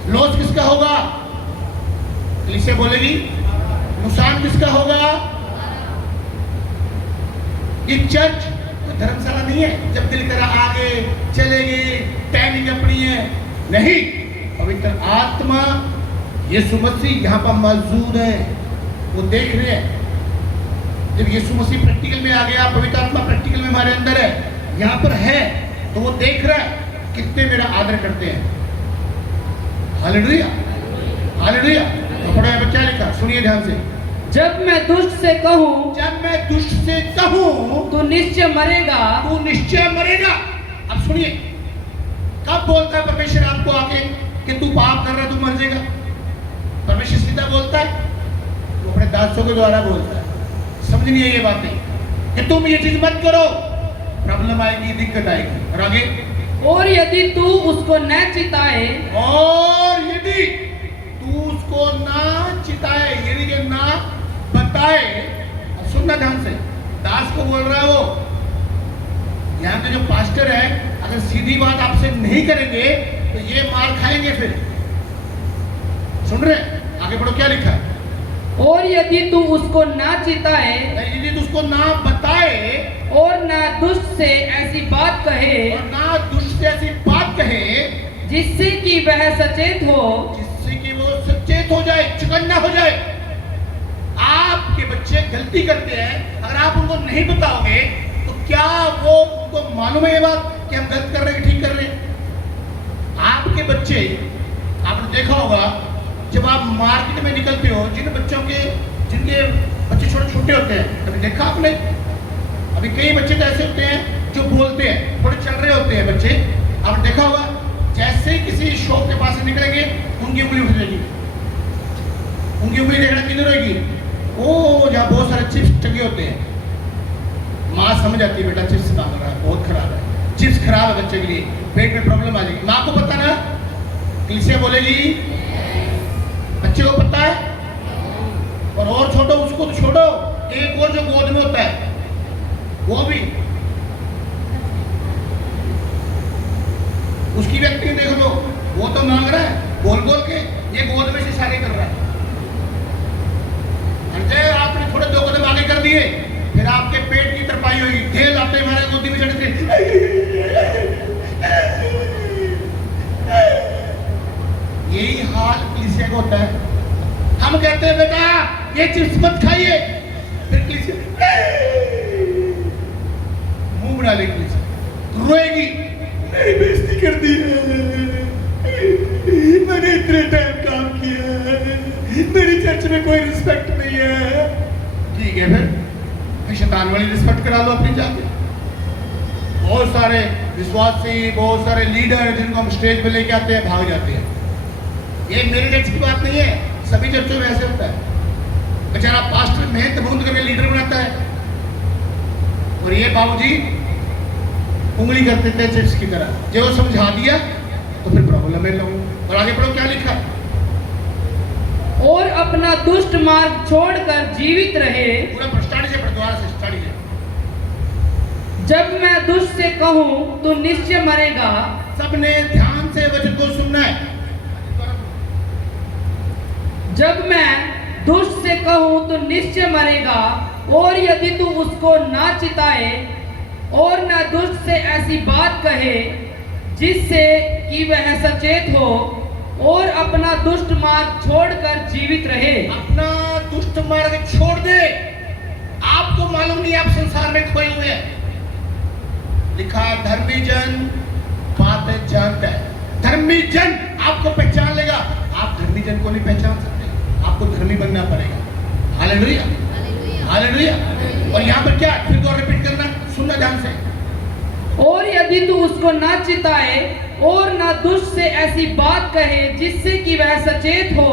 लॉस किसका होगा? कलीसिया बोलेगी। नुकसान किसका होगा? ये चर्च धर्मशाला नहीं है, जब दिल करा आगे चले गए, टाइमिंग अपनी है। नहीं, पवित्र आत्मा यीशु मसीह यहाँ पर मौजूद है, वो देख रहे हैं। जब यीशु मसीह प्रैक्टिकल में आ गया, पवित्र आत्मा प्रैक्टिकल में हमारे अंदर है, यहाँ पर है, तो वो देख रहा है कितने मेरा आदर करते हैं। Hallelujah, hallelujah. तो पढ़ो यहाँ पर क्या लिखा, सुनिए ध्यान से। जब मैं दुष्ट से कहूँ, जब मैं दुष्ट से कहूँ तू निश्चय मरेगा, तू निश्चय मरेगा। अब सुनिए, कब बोलता है परमेश्वर आपको आके कि तू पाप कर रहा है, तू मर जाएगा? परमेश्वर सीधा बोलता है, वो अपने दासों के द्वारा बोलता है। समझ नहीं है ये बातें कि तुम ये चीज मत करो, प्रॉब्लम आएगी, दिक्कत आएगी। और आगे, और यदि तू उसको न चिताए, और यदि तू उसको ना चिताए, यानी कि ना बताए। अब सुनना ध्यान से, दास को बोल रहा है वो, यहाँ के जो पास्टर है, अगर सीधी बात आपसे नहीं करेंगे तो ये मार खाएंगे। फिर सुन रहे, आगे बढ़ो, क्या लिखा है? और यदि तू उसको ना चिताए, यदि तू उसको ना बताए, और ना दुष्ट से ऐसी बात कहे, और ना दुष्ट से ऐसी बात कहे, जिससे कि वह सचेत हो, जिससे कि वो सचेत हो जाए, चौकन्ना हो जाए। आपके बच्चे गलती करते हैं, अगर आप उनको नहीं बताओगे तो क्या वो उनको मालूम है ये बात कि हम गलत कर रहे हैं, ठीक कर रहे हैं? आपके बच्चे, आपने देखा होगा जब आप मार्केट में निकलते हो, जिनके बच्चे छोटे छोटे होते हैं, कभी देखा आपने? अभी कई बच्चे तो ऐसे होते हैं जो बोलते हैं, थोड़े चल रहे होते हैं बच्चे, आपने देखा होगा, जैसे ही किसी शॉप के पास से निकलेंगे उनकी उंगली उठ जाएगी। उनकी उंगली देखना किधर रहेगी? ओ, जहाँ बहुत सारे चिप्स टंगे होते हैं। माँ समझ जाती है, बेटा चिप्स मांग रहा है, बहुत खराब है, चिप्स खराब है बच्चे के लिए, पेट में प्रॉब्लम आ जाएगी। माँ को पता ना, कलीसिया बोलेगी, बच्चे को पता है। और छोड़ो उसको, तो छोड़ो, एक और जो गोद में होता है वो भी, उसकी व्यक्ति देख लो, वो तो मांग रहा है बोल बोल के, ये गोद में से इशारे कर रहा है। आपने थोड़े 2 कदम आगे कर दिए, फिर आपके पेट की तरपाई होगी, ढेल आपने हमारे गोदी में चढ़ के। यही हाल कलीसिया का होता है। हम कहते हैं बेटा ये चिप्स मत खाइए, फिर कलीसिया मुंह बना लेगी, कलीसिया रोएगी, मेरी बेइज्जती कर दी है, मैंने इतने टाइम काम किया है, मेरी चर्च में कोई रिस्पेक्ट नहीं है। ठीक है, फिर शैतान वाली रिस्पेक्ट करा लो अपनी जाके। बहुत सारे विश्वासी, बहुत सारे लीडर जिनको हम स्टेज पे लेके आते हैं, भाग जाते हैं। ये मेरे चर्च की बात नहीं है, सभी चर्चों में ऐसे होता है। बेचारा पास्टर मेहनत बहुत करके लीडर बनाता है, और ये बाबूजी उंगली करते थे चिप्स की तरह। जब वो समझा दिया तो फिर प्रॉब्लम है लोगों। और आगे पढ़ो, क्या लिखा? और अपना दुष्ट मार्ग छोड़कर जीवित रहे। पूरा स्टार्ट से पढ़, दोबारा से स्टार्ट से। जब मैं दुष्ट से कहूँ तो निश्चय मरेगा। सबने ध्यान से वचन को सुनना है। जब मैं दुष्ट से कहूँ तो निश्चय मरेगा, और यदि तू उसको ना चिताए, और ना दुष्ट से ऐसी बात कहे जिससे कि वह सचेत हो, और अपना दुष्ट मार्ग छोड़कर जीवित रहे। अपना दुष्ट मार्ग छोड़ दे। आपको मालूम नहीं आप संसार में खोए हुए हैं। लिखा धर्मी जन बातें जानता है। धर्मी जन आपको पहचान लेगा। आप धर्मी जन को नहीं पहचान सकते, आपको धर्मी बनना पड़ेगा। Hallelujah, hallelujah. और यहाँ पर क्या, फिर तो रिपीट करना, सुनना ध्यान से। और यदि तू उसको ना चिताए और ना दुष्ट से ऐसी बात कहे जिससे कि वह सचेत हो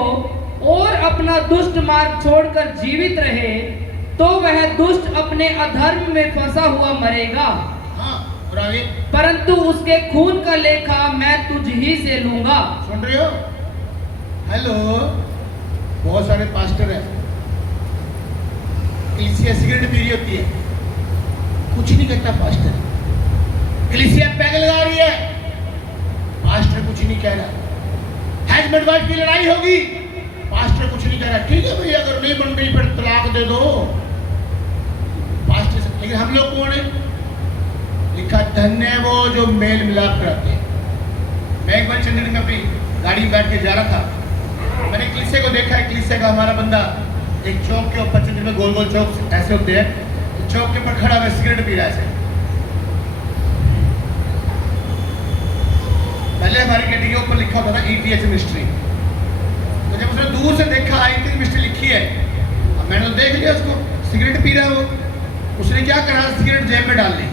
और अपना दुष्ट मार्ग छोड़कर जीवित रहे, तो वह दुष्ट अपने अधर्म में फंसा हुआ मरेगा, हाँ, और आगे परंतु उसके खून का लेखा मैं तुझ ही से लूंगा। सुन रहे हो? हेलो, बहुत सारे पास्टर हैं, कलीसिया सिगरेट पी रही होती है, कुछ नहीं कहता पास्टर। कलीसिया पैग लगा रही है, पास्टर कुछ नहीं कह रहा। हस्बैंड वाइफ की लड़ाई होगी, पास्टर कुछ नहीं कह रहा। ठीक है भाई, अगर नहीं बन रही फिर तलाक दे दो, पास्टर से। लेकिन हम लोग कौन है? लिखा धन्य है वो जो मेल मिलाप कराते हैं। मैं एक बार चंडीगढ़ में अपनी गाड़ी में बैठ के जा रहा था, मैंने कलीसिया को देखा है। कलीसिया का हमारा बंदा एक चौक के ऊपर, चंडीगढ़ में गोल गोल चौक ऐसे होते हैं, चौक के ऊपर खड़ा है, सिगरेट पी रहा है। पहले हमारी गाड़ी के ऊपर लिखा होता था ETH मिनिस्ट्री, तो जब उसने दूर से देखा ETH मिनिस्ट्री लिखी है, अब मैंने तो देख लिया उसको, सिगरेट पी रहा है वो। उसने क्या करा, सिगरेट जेब में डाल ली,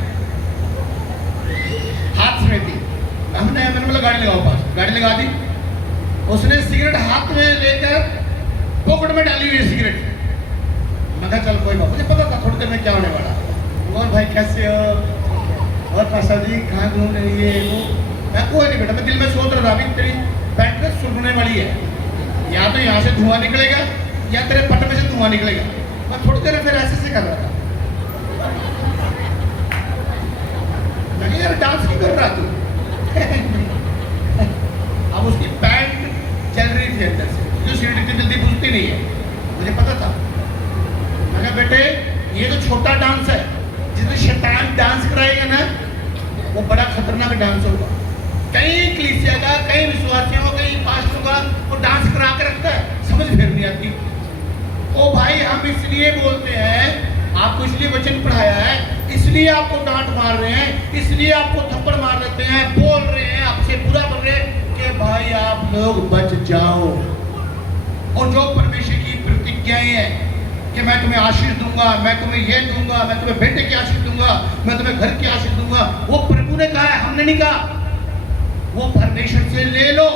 हाथ में थी। मैंने बोला गाड़ी लगाओ पास, गाड़ी लगा दी। उसने सिगरेट हाथ में लेकर पॉकेट में डाली हुई सिगरेट। मैं कहा चल कोई बात, मुझे पता था थोड़ी देर में क्या होने वाला। और भाई कैसे हो, और पासा जी कहाँ घूम रही है वो? मैं कोई नहीं बेटा, मैं दिल में सोच रहा था अभी तेरी पैंट में सुनने वाली है, या तो यहाँ से धुआं निकलेगा या तेरे पट में से धुआं निकलेगा। मैं थोड़ी देर फिर ऐसे कर रहा था, मैं कहा यार डांस क्यों कर रहा तू? अब उसकी पैंट चल रही थी अंदर से, जो सीढ़ी इतनी जल्दी बुझती नहीं है, मुझे पता था। मैंने कहा बेटे ये तो छोटा डांस है, जिसमें शैतान डांस कराएगा ना वो बड़ा खतरनाक डांस होगा। कई कलीसिया का, कई विश्वासियों, कई पास्टरों का वो डांस करा के रखता है, समझ फिर नहीं आती। ओ भाई हम इसलिए बोलते हैं, आपको इसलिए वचन पढ़ाया है, इसलिए आपको डांट मार रहे हैं, इसलिए आपको थप्पड़ मार देते हैं, बोल रहे हैं, आपसे बुरा बोल रहे हैं कि भाई आप लोग बच जाओ। और जो परमेश्वर की प्रतिज्ञाएं हैं कि मैं तुम्हें आशीष दूंगा, मैं तुम्हें ये दूंगा, मैं तुम्हें बेटे की आशीष दूंगा, मैं तुम्हें घर की आशीष दूंगा, वो प्रभु ने कहा है, हमने नहीं कहा। वो परमेश्वर से ले लो।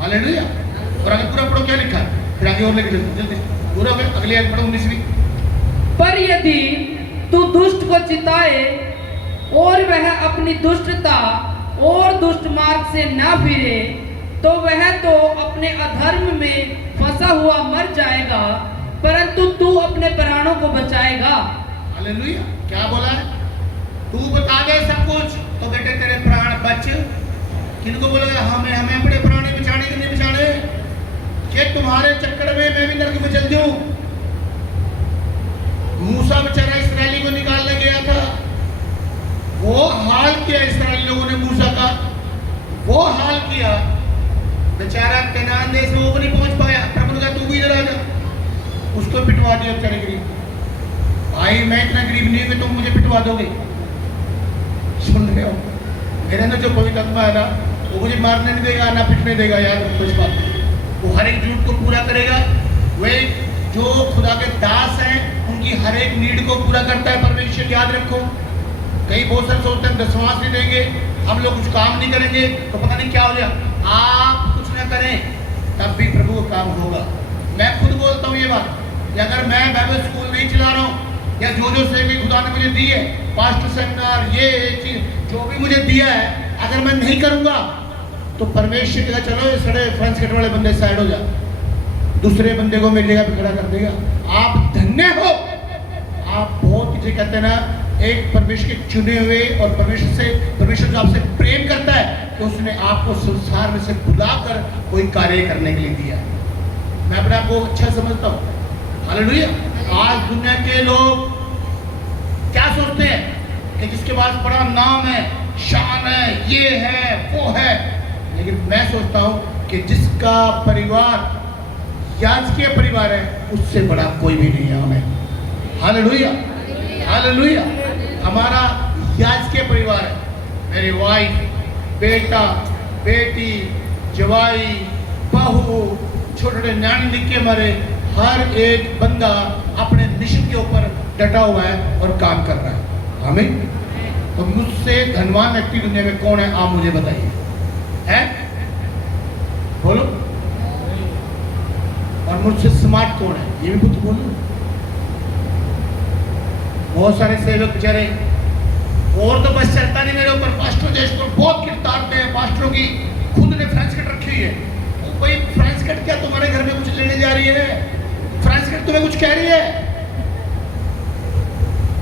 हालेलुया। और आगे पूरा पढ़ो क्या लिखा है, फिर आगे और लेके चलते जल्दी पूरा हो गया। अगली आयत पढ़ो 19वीं। पर यदि तू दुष्ट को चिताए और वह अपनी दुष्टता और दुष्ट मार्ग से ना फिरे, तो वह तो अपने अधर्म में फंसा हुआ मर जाएगा, परंतु तू अपने प्राणों को बचाएगा। हालेलुया। क्या बोला है? तू बता दे सब कुछ तो बेटे तेरे प्राण बच। किनको बोलेगा? हमें अपने प्राण बचाने के नहीं बचाने, कि तुम्हारे चक्कर में मैं भी नरक में चल जाऊं। मूसा बेचारा इस्राएली को निकालने गया था, वो हाल किया इस्राएली लोगों ने मूसा का, वो हाल किया बेचारा। कनान देश में वो नहीं पहुंच पाया, प्रभु ने कहा तू भी इधर आ जा, उसको पिटवा दिया बेचारे गरीब। भाई मैं इतना गरीब नहीं हूं तुम मुझे पिटवा दोगे? सुन रहे हो? मेरे अंदर जो पवित्र आत्मा है ना, वो मुझे मारने नहीं देगा ना पिटने देगा यार, कुछ बात नहीं। वो हर एक झूठ को पूरा करेगा। वे जो खुदा के दास हैं उनकी हर एक नीड को पूरा करता है परमेश्वर, याद रखो। कई बहुत सारे सोचते हैं दशमांश नहीं देंगे, हम लोग कुछ काम नहीं करेंगे तो पता नहीं क्या हो जाए। आप कुछ ना करें तब भी प्रभु का काम होगा। मैं खुद बोलता हूँ ये बात कि अगर मैं बाइबल स्कूल नहीं चला रहा हूँ, या जो सेवी खुदा ने मुझे दी है, पास्टर सेमिनार, ये चीज जो भी मुझे दिया है, अगर मैं नहीं करूंगा तो परमेश्वर कहेगा चलो ये सड़े फ्रेंच कट वाले बंदे साइड हो जा, दूसरे बंदे को मेरी जगह पे खड़ा कर देगा। आप धन्य हो, आप बहुत किसी कहते हैं ना, एक परमेश्वर के चुने हुए, और परमेश्वर जो आपसे प्रेम करता है कि उसने आपको संसार में से बुलाकर कोई कार्य करने के लिए दिया। मैं अपने आप को अच्छा समझता हूँ। हालेलुया। आज दुनिया के लोग क्या सोचते हैं कि जिसके पास बड़ा नाम है, शान है, ये है, वो है, लेकिन मैं सोचता हूं कि जिसका परिवार याजकीय परिवार है, उससे बड़ा कोई भी नहीं है हमें। Hallelujah, hallelujah. हमारा याजकीय परिवार है, मेरी वाइफ, बेटा, बेटी, जवाई, बहू, छोटे न्याणी लिख के हमारे हर एक बंदा अपने मिशन के ऊपर डटा हुआ है और काम कर रहा है। आमीन। तो मुझसे धनवान व्यक्ति दुनिया में कौन है, आप मुझे बताइए, है? बोलो। और मुझसे स्मार्ट कौन है, ये भी कुछ बोलो। बहुत सारे सेवक बेचारे और तो बस चलता नहीं मेरे ऊपर, पास्टर देश को बहुत किरदारते हैं, पास्टरों की खुद ने फ्रेंच कट रखी हुई है। तो भाई फ्रेंच कट क्या तुम्हारे घर में कुछ लेने जा रही है? फ्रेंच कट तुम्हें कुछ कह रही है?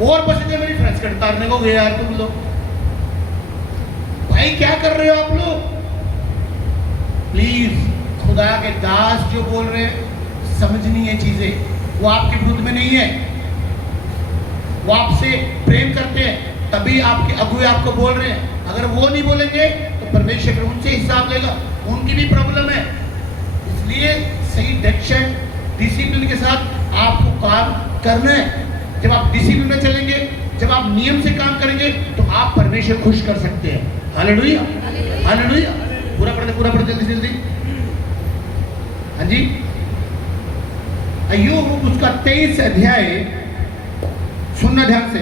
और बचते मेरी फ्रेंच कट तारने को गए यार तुम लोग। भाई क्या कर रहे हो आप लोग? प्लीज खुदा के दास जो बोल रहे हैं समझनी है चीजें, वो आपके विरुद्ध में नहीं है, वो आपसे प्रेम करते हैं तभी आपके अगुए आपको बोल रहे हैं। अगर वो नहीं बोलेंगे तो परमेश्वर उनसे हिसाब लेगा, उनकी भी प्रॉब्लम है। इसलिए सही डायरेक्शन डिसिप्लिन के साथ आपको काम करना है। जब आप डिसिप्लिन में चलेंगे, जब आप नियम से काम करेंगे तो आप परमेश्वर खुश कर सकते हैं। Hallelujah, hallelujah. पूरा पढ़ते जल्दी जल्दी। हाँ जी, अय्यूब उसका 23 अध्याय सुनना ध्यान से।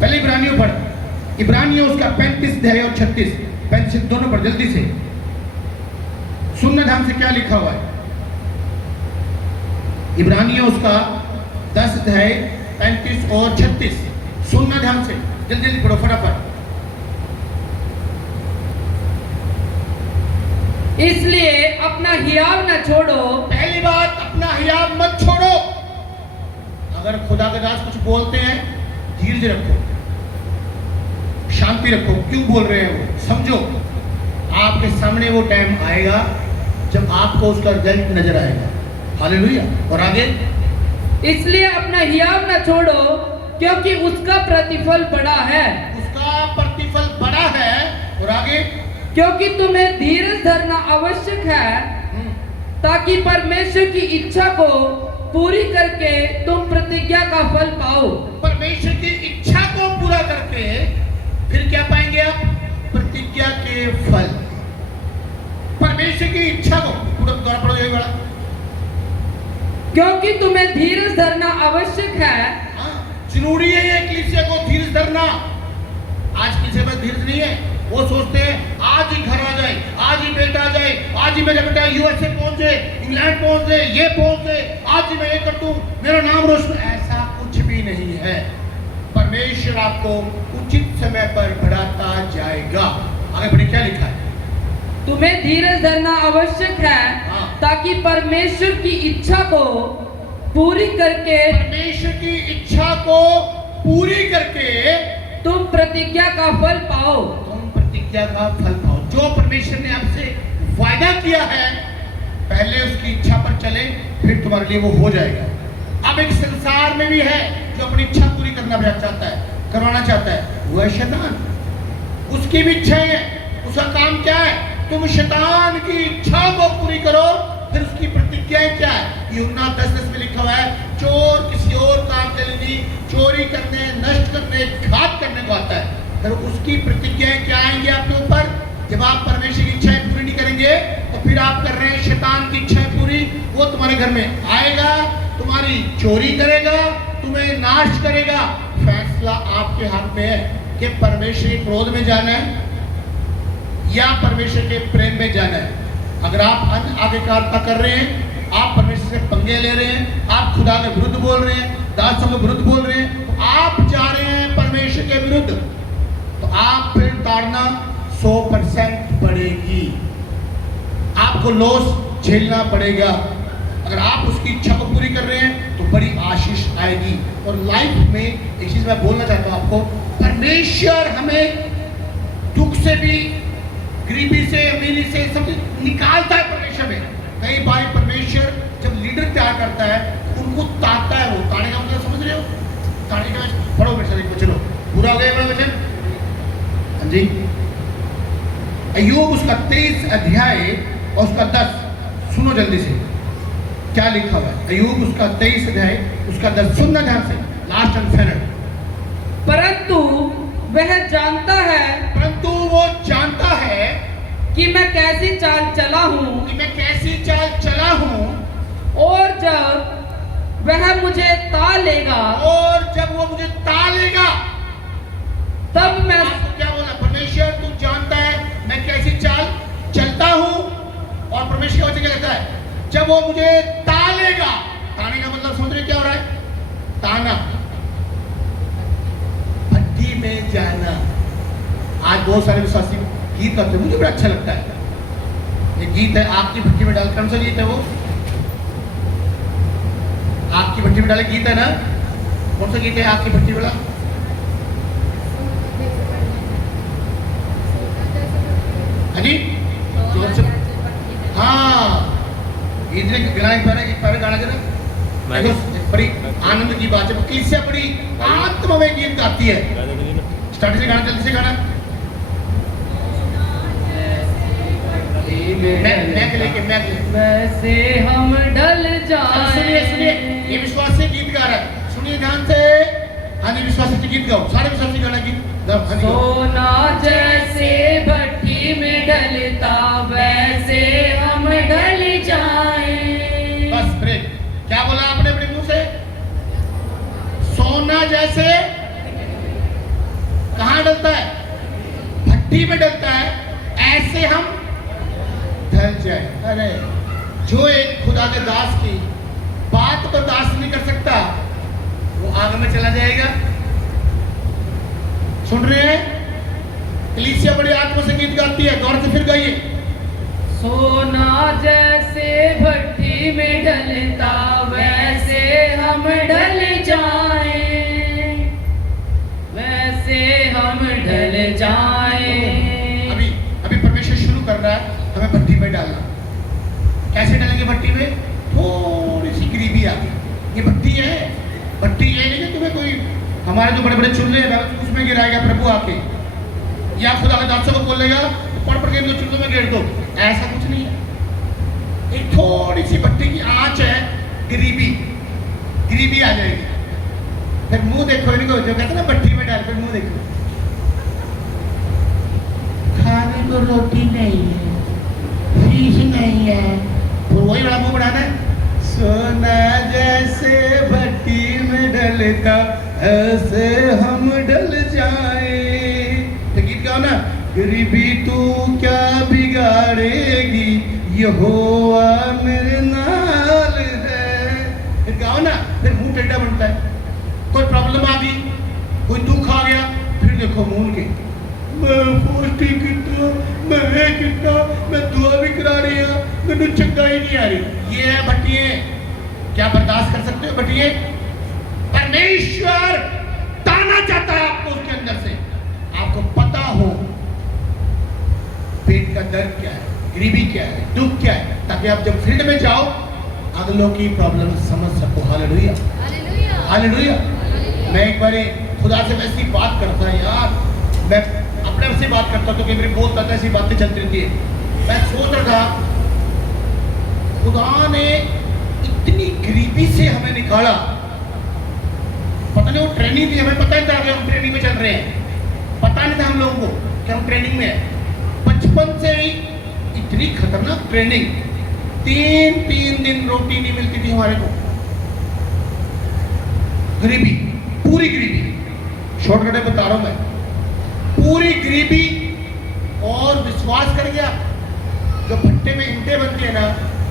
पहले इब्रानियों पढ़, इब्रानियों उसका 35 अध्याय और 36, 35 दोनों पढ़ जल्दी से, सुनना ध्यान से क्या लिखा हुआ है। इब्रानियों उसका 10 अध्याय 35 और 36, सुनना ध्यान से, जल्दी जल्दी पढ़ो फटाफट। इसलिए अपना हियाव न छोड़ो। पहली बात, अपना हियाव मत छोड़ो। अगर खुदा के दास कुछ बोलते हैं धीरज रखो, शांति रखो। क्यों बोल रहे हैं वो समझो। आपके सामने वो टाइम आएगा जब आपको उसका रिजल्ट नजर आएगा। हालेलुया। और आगे, इसलिए अपना हियाव न छोड़ो क्योंकि उसका प्रतिफल बड़ा है। उसका प्रतिफल बड़ा है। और आगे, क्योंकि तुम्हें धीरज धरना आवश्यक है ताकि परमेश्वर की इच्छा को पूरी करके तुम प्रतिज्ञा का फल पाओ। परमेश्वर की इच्छा को पूरा करके फिर क्या पाएंगे आप? प्रतिज्ञा के फल। परमेश्वर की इच्छा को पूरा द्वारा पढ़ो यही बड़ा। क्योंकि तुम्हें धीरज धरना आवश्यक है। जरूरी है ये कलीसिया को धीरज धरना। आज कलीसिया में धीरज नहीं है। वो सोचते हैं आज ही घर आ जाए, आज ही बेटा आ जाए, आज ही मेरा बेटा यूएसए पहुंच जाए, इंग्लैंड पहुंच जाए, ये पहुंच जाए, आज ही मैं ये कर दूं, मेरा नाम रोशन। ऐसा कुछ भी नहीं है। परमेश्वर आपको उचित समय पर बढ़ाता जाएगा। आगे बढ़े, क्या लिखा है? तुम्हें धीरज धरना आवश्यक है ताकि परमेश्वर की इच्छा को पूरी करके, परमेश्वर की इच्छा को पूरी करके तुम प्रतिज्ञा का फल पाओ। तुम प्रतिज्ञा का फल पाओ। जो परमेश्वर ने आपसे वायदा किया है, पहले उसकी इच्छा पर चले, फिर तुम्हारे लिए वो हो जाएगा। अब एक संसार में भी है जो अपनी इच्छा पूरी करना चाहता है, करवाना चाहता है, वो है शैतान। उसकी भी इच्छाएं है। उसका काम क्या है? तुम शैतान की इच्छा को पूरी करो। फिर उसकी प्रतिज्ञाएं क्या है? यूहन्ना 10:10 में लिखा हुआ है, चोर किसी और काम के लिए नहीं, चोरी करने, नष्ट करने, घात करने को आता है। फिर उसकी प्रतिज्ञाएं क्या आएंगी आपके ऊपर? जब आप परमेश्वर की इच्छाएं पूरी नहीं करेंगे तो फिर आप कर रहे हैं शैतान की इच्छाएं पूरी। वो तुम्हारे घर में आएगा, तुम्हारी चोरी करेगा, तुम्हें नाश करेगा। फैसला आपके हाथ में है कि परमेश्वर के क्रोध में जाना है या परमेश्वर के प्रेम में जाना है। अगर आप आज्ञाकारिता कर रहे हैं, आप परमेश्वर से पंगे ले रहे हैं, आप खुदा के विरुद्ध बोल रहे हैं, दासों के विरुद्ध बोल रहे हैं, तो आप जा रहे हैं परमेश्वर के विरुद्ध, तो आप फिर ताड़ना 100% पड़ेगी। आपको लॉस झेलना पड़ेगा। अगर आप उसकी इच्छा को पूरी कर रहे हैं तो बड़ी आशीष आएगी। और लाइफ में एक चीज मैं बोलना चाहता हूं आपको, परमेश्वर हमें दुख से भी, गरीबी से, अमीरी से, सब निकालता है परमेश्वर में। कई बार परमेश्वर जब लीडर तैयार करता है उनको ताकता है। वो ताड़ने का मतलब समझ रहे हो? ताड़ने का पढ़ो मेरे साथ, चलो पूरा हो गया बड़ा वचन। हाँ जी, अय्यूब उसका 23 अध्याय और उसका 10, सुनो जल्दी से क्या लिखा हुआ है। अय्यूब उसका 23 अध्याय उसका 10, सुनना ध्यान से, लास्ट एंड फाइनल। परंतु वह जानता है, परंतु वो जानता है कि मैं कैसी चाल चला हूँ, कि मैं कैसी चाल चला हूँ, और जब वह मुझे तालेगा, और जब वो मुझे तालेगा, तब मैं, आपको क्या बोला? परमेश्वर तू जानता है मैं कैसी चाल चलता हूँ। और परमेश्वर का वचन क्या कहता है? जब वो मुझे तालेगा। ताने का मतलब समझ रहे क्या हो रहा है? ताना, आज बहुत सारे विश्वासी गीत गाते हैं, मुझे बड़ा अच्छा लगता है। ये गीत है आपकी भट्टी में डाल, कौन सा गीत है वो? आपकी भट्टी में डाले गीत है ना, कौन सा गीत है आपकी भट्टी वाला? हाँ जी, हाँ इधर एक बार गाना जरा बड़ी आनंद की बात है, कलीसिया बड़ी आत्मा में गीत गाती है। स्टार्ट से गाना, जल्दी से गाना। वैसे हम ढल सुनिए सुनिए, जाएं। ये विश्वासी गीत गा रहा है, सुनिए ध्यान से। हाँ जी, विश्वासी गीत गाओ, सारे विश्वासी गाना गीत गाओ। हाँ जी, गाओ। सोना जैसे भट्टी में ढलता वैसे हम ढल जाएं। बस ब्रेक। क्या बोला आपने अपने मुंह से? सोना जैसे कहाँ डलता है? भट्टी में डलता है, ऐसे हम ढल जाए। अरे जो एक खुदा के दास की बात बर्दाश्त नहीं कर सकता, वो आग में चला जाएगा। सुन रहे हैं? कलीसिया बड़ी आत्मा से गीत गाती है, गौर से फिर गाइए। सोना जैसे भट्टी में ढलता वैसे हम ढल जाएं, वैसे हम ढल जाएं। अभी अभी परमेश्वर शुरू कर रहा है हमें भट्टी में डालना। कैसे डालेंगे भट्टी में? थोड़ी सी गरीबी आ गई। ये भट्टी है, भट्टी ये नहीं कि तुम्हें कोई हमारे जो बड़े बड़े चूल्हे हैं उसमें गिराएगा प्रभु आके, या खुदा के दासों को बोलेगा पढ़ पढ़ के इनको चूल्हे में गिर दो, ऐसा कुछ नहीं है। एक थोड़ी सी भट्टी की आंच है, गरीबी गरीबी आ जाएगी। फिर मुंह देखो इनको, जो कहते हैं ना भट्टी में डाल, फिर मुंह देखो। खाने को रोटी नहीं है, फीस नहीं है, तो वही बड़ा मुंह बढ़ाना है। सोना जैसे भट्टी में ढलता ऐसे हम ढल जाए। तो गीत गाओ ना। गरीबी तू क्या बिगाड़ेगी, यहोवा मेरे नाल है। फिर गाओ ना, फिर मुंह टेढ़ा बनता है। कोई प्रॉब्लम आ गई, कोई दुख आ गया, फिर देखो मुंह के मैं पोस्टी कितना, मैं दुआ भी करा रही हूँ, मैंने चंगा ही नहीं आ रही। ये है भट्टिए। क्या बर्दाश्त कर सकते हो भट्टिए? परमेश्वर ताना चाहता है आपको उसके अंदर से। आपको पता हो पेट का दर्द क्या है, गरीबी क्या है, दुख क्या है, ताकि आप जब फील्ड में जाओ अगलों की प्रॉब्लम समझ सको। Hallelujah, hallelujah. मैं एक बार खुदा से वैसी बात करता है यार, मैं अपने से बात करता हूँ, क्योंकि मेरी बहुत ज्यादा ऐसी बातें चलती रहती है। मैं सोच रहा था खुदा ने इतनी गरीबी से हमें निकाला, पता नहीं वो ट्रेनिंग थी, हमें पता नहीं था कि हम ट्रेनिंग में चल रहे हैं, पता नहीं था हम लोगों को कि हम ट्रेनिंग में हैं। बचपन से ही इतनी खतरनाक ट्रेनिंग, 3 दिन रोटी नहीं मिलती थी हमारे को। गरीबी, पूरी गरीबी, शॉर्टकट बता रहा हूं मैं, पूरी गरीबी। और विश्वास कर गया, जो भट्टे में ईंटें बनती है ना,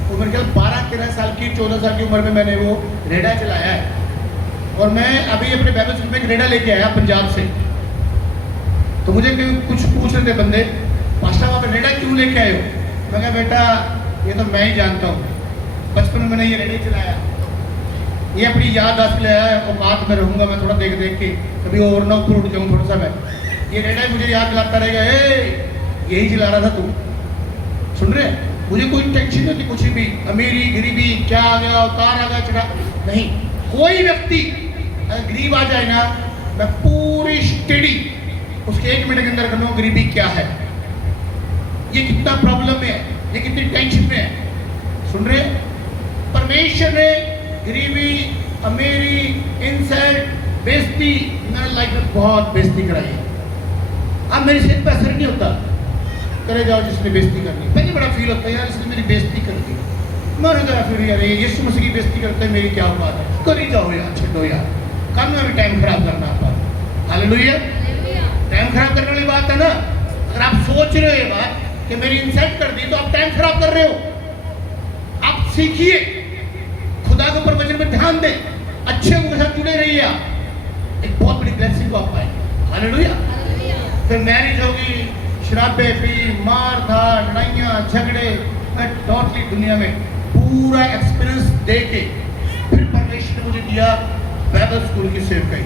वो मेरे ख्याल 12-13 साल की, 14 साल की उम्र में मैंने वो रेडा चलाया है। और मैं अभी अपने बाइबल स्कूल में एक रेडा लेके आया पंजाब से। तो मुझे कुछ पूछ रहे थे बंदे, पास्टर आप रेडा क्यों लेके आए हो? मैं कहा बेटा ये तो मैं ही जानता हूँ, बचपन में मैंने ये रेडा ही चलाया, ये अपनी याददाश्त ले आया, औकात में रहूंगा मैं, थोड़ा देख देख के कभी और ना ऊपर उठ जाऊँ थोड़ा सा। मैं ये रेडा मुझे याद दिलाता रहेगा, यही चला रहा था तू। सुन रहे? मुझे कोई टेंशन नहीं थी कुछ भी, अमीरी गरीबी क्या आ गया, उतार आ गया, चढ़ा नहीं। कोई व्यक्ति अगर गरीब आ जाए ना, मैं पूरी स्टडी उसके 1 मिनट के अंदर कर लूँगा गरीबी क्या है, ये कितना प्रॉब्लम में है, ये कितनी टेंशन में है। सुन रहे? परमेश्वर ने गरीबी, अमीरी, इंसल्ट, बेइज्जती मेरे लाइफ में बहुत बेइज्जती कराई है। अब मेरी सेहत पर असर नहीं होता, करे जाओ जिसने बेइज्जती करनी। पहले बड़ा फील होता है यार इसने मेरी बेइज्जती कर दी, मैंने कहा फिर यार यीशु मसीह की बेइज्जती करते हैं, मेरी क्या बात है, करी जाओ यार, छोड़ो यार, कल में भी टाइम खराब करना आपका। हालेलुया। टाइम खराब करने वाली बात है ना। अगर आप सोच रहे हो ये बात कि मेरी इंसल्ट कर दी, तो आप टाइम खराब कर रहे हो। आप सीखिए, खुदा के ऊपर वचन में ध्यान दें, अच्छे लोगों के साथ जुड़े रहिए, आप एक बहुत बड़ी ब्लेसिंग को आप पाएंगे। हालेलुया। फिर मैरिज होगी, शराबे पी, मार धाड़, लड़ाइयाँ झगड़े, मैं टोटली दुनिया में पूरा एक्सपीरियंस दे के फिर परमेश्वर ने मुझे दिया बाइबल स्कूल की सेवकाई।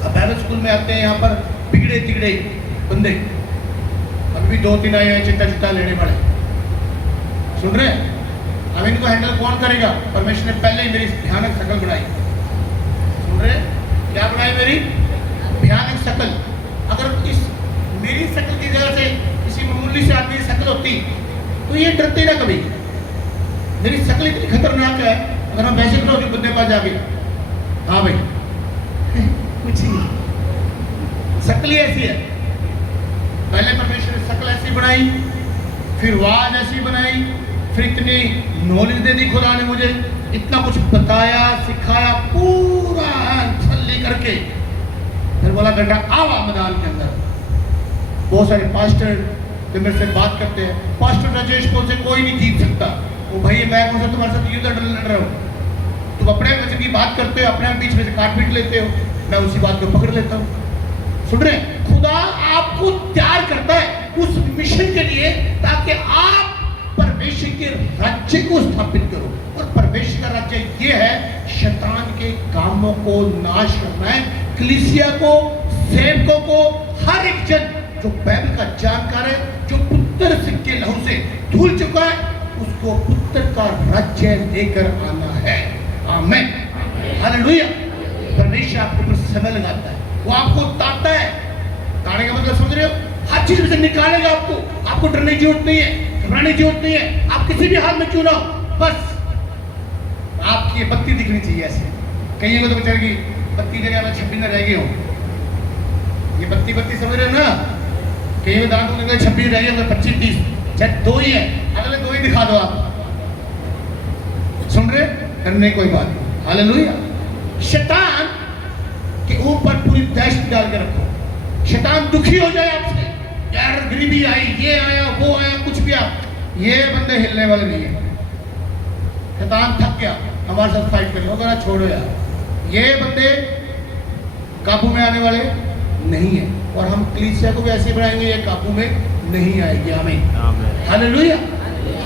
अब बाइबल स्कूल में आते हैं यहाँ पर बिगड़े तिगड़े बंदे, अभी भी 2-3 आए हैं चिट्टा चिट्टा लेने वाले, सुन रहे हैं? अब इनको हैंडल कौन करेगा? परमेश्वर ने पहले ही मेरी भयानक शकल बनाई, सुन रहे हैं? क्या बनाई? मेरी भयानक शकल। अगर इस मेरी शकल की जगह से किसी मामूली से आदमी की शकल होती तो ये डरते ना कभी। मेरी शकल इतनी खतरनाक है, अगर हम वैसे करो बंदे पास जाके, हाँ भाई कुछ नहीं, शकल ही ऐसी है। पहले परमेश्वर ने शकल ऐसी बनाई, फिर आवाज ऐसी बनाई, फिर इतनी नॉलेज दे दी खुदा ने मुझे, इतना कुछ बताया सिखाया, पूरा तसल्ली करके फिर बोला बेटा आवा मैदान के अंदर। बहुत सारे पास्टर जो मेरे से बात करते हैं, पास्टर राजेश को से कोई नहीं जीत सकता। वो भाई मैं कौन सा तुम्हारे साथ युद्ध लड़ रहा हूँ? तुम अपने वचन की बात करते हो, अपने बीच में से काट पीट लेते हो, मैं उसी बात को पकड़ लेता हूँ। सुन रहे? खुदा आपको तैयार करता है उस मिशन के लिए ताकि आप परमेश्वर के राज्य को स्थापित करो। और परमेश्वर का राज्य ये है शैतान के कामों को नाश करना है। कलीसिया को, सेवकों को, हर एक जन जो बाइबल का जानकार है, जो पुत्र के लहू से धुल चुका है, उसको पुत्र का राज्य लेकर आना है। आमीन, हालेलुया। परमेश्वर आपके ऊपर समय लगाता है, वो आपको ताकता है। ताने का मतलब समझ रहे हो? हर चीज में से निकालेगा आपको। आपको डरने की जरूरत नहीं है, घबराने की जरूरत नहीं है। आप किसी भी हाल में क्यों ना हो, बस आपकी ये बत्ती दिखनी चाहिए। ऐसे कहीं को तो बेचारे की बत्ती जगह में 26 में रह गई हो, ये बत्ती बत्ती समझ रहे हो ना? कहीं में दांत निकले 26 रह गए, 25-30, चाहे 2 ही है, अगले 2 ही दिखा दो आप। सुन रहे? करने कोई बात नहीं। हालेलुया। शैतान के ऊपर पूरी दहशत डाल के रखो। शैतान दुखी हो जाए आपसे, यार गरीबी आई, ये आया, वो आया, कुछ भी आया, ये बंदे हिलने वाले नहीं है। शैतान थक गया हमारे साथ फाइट करने, वो कहना छोड़ो यार, ये बंदे काबू में आने वाले नहीं है। और हम कलीसिया को भी ऐसे बनाएंगे, ये काबू में नहीं आएगी। आमीन, हालेलुया,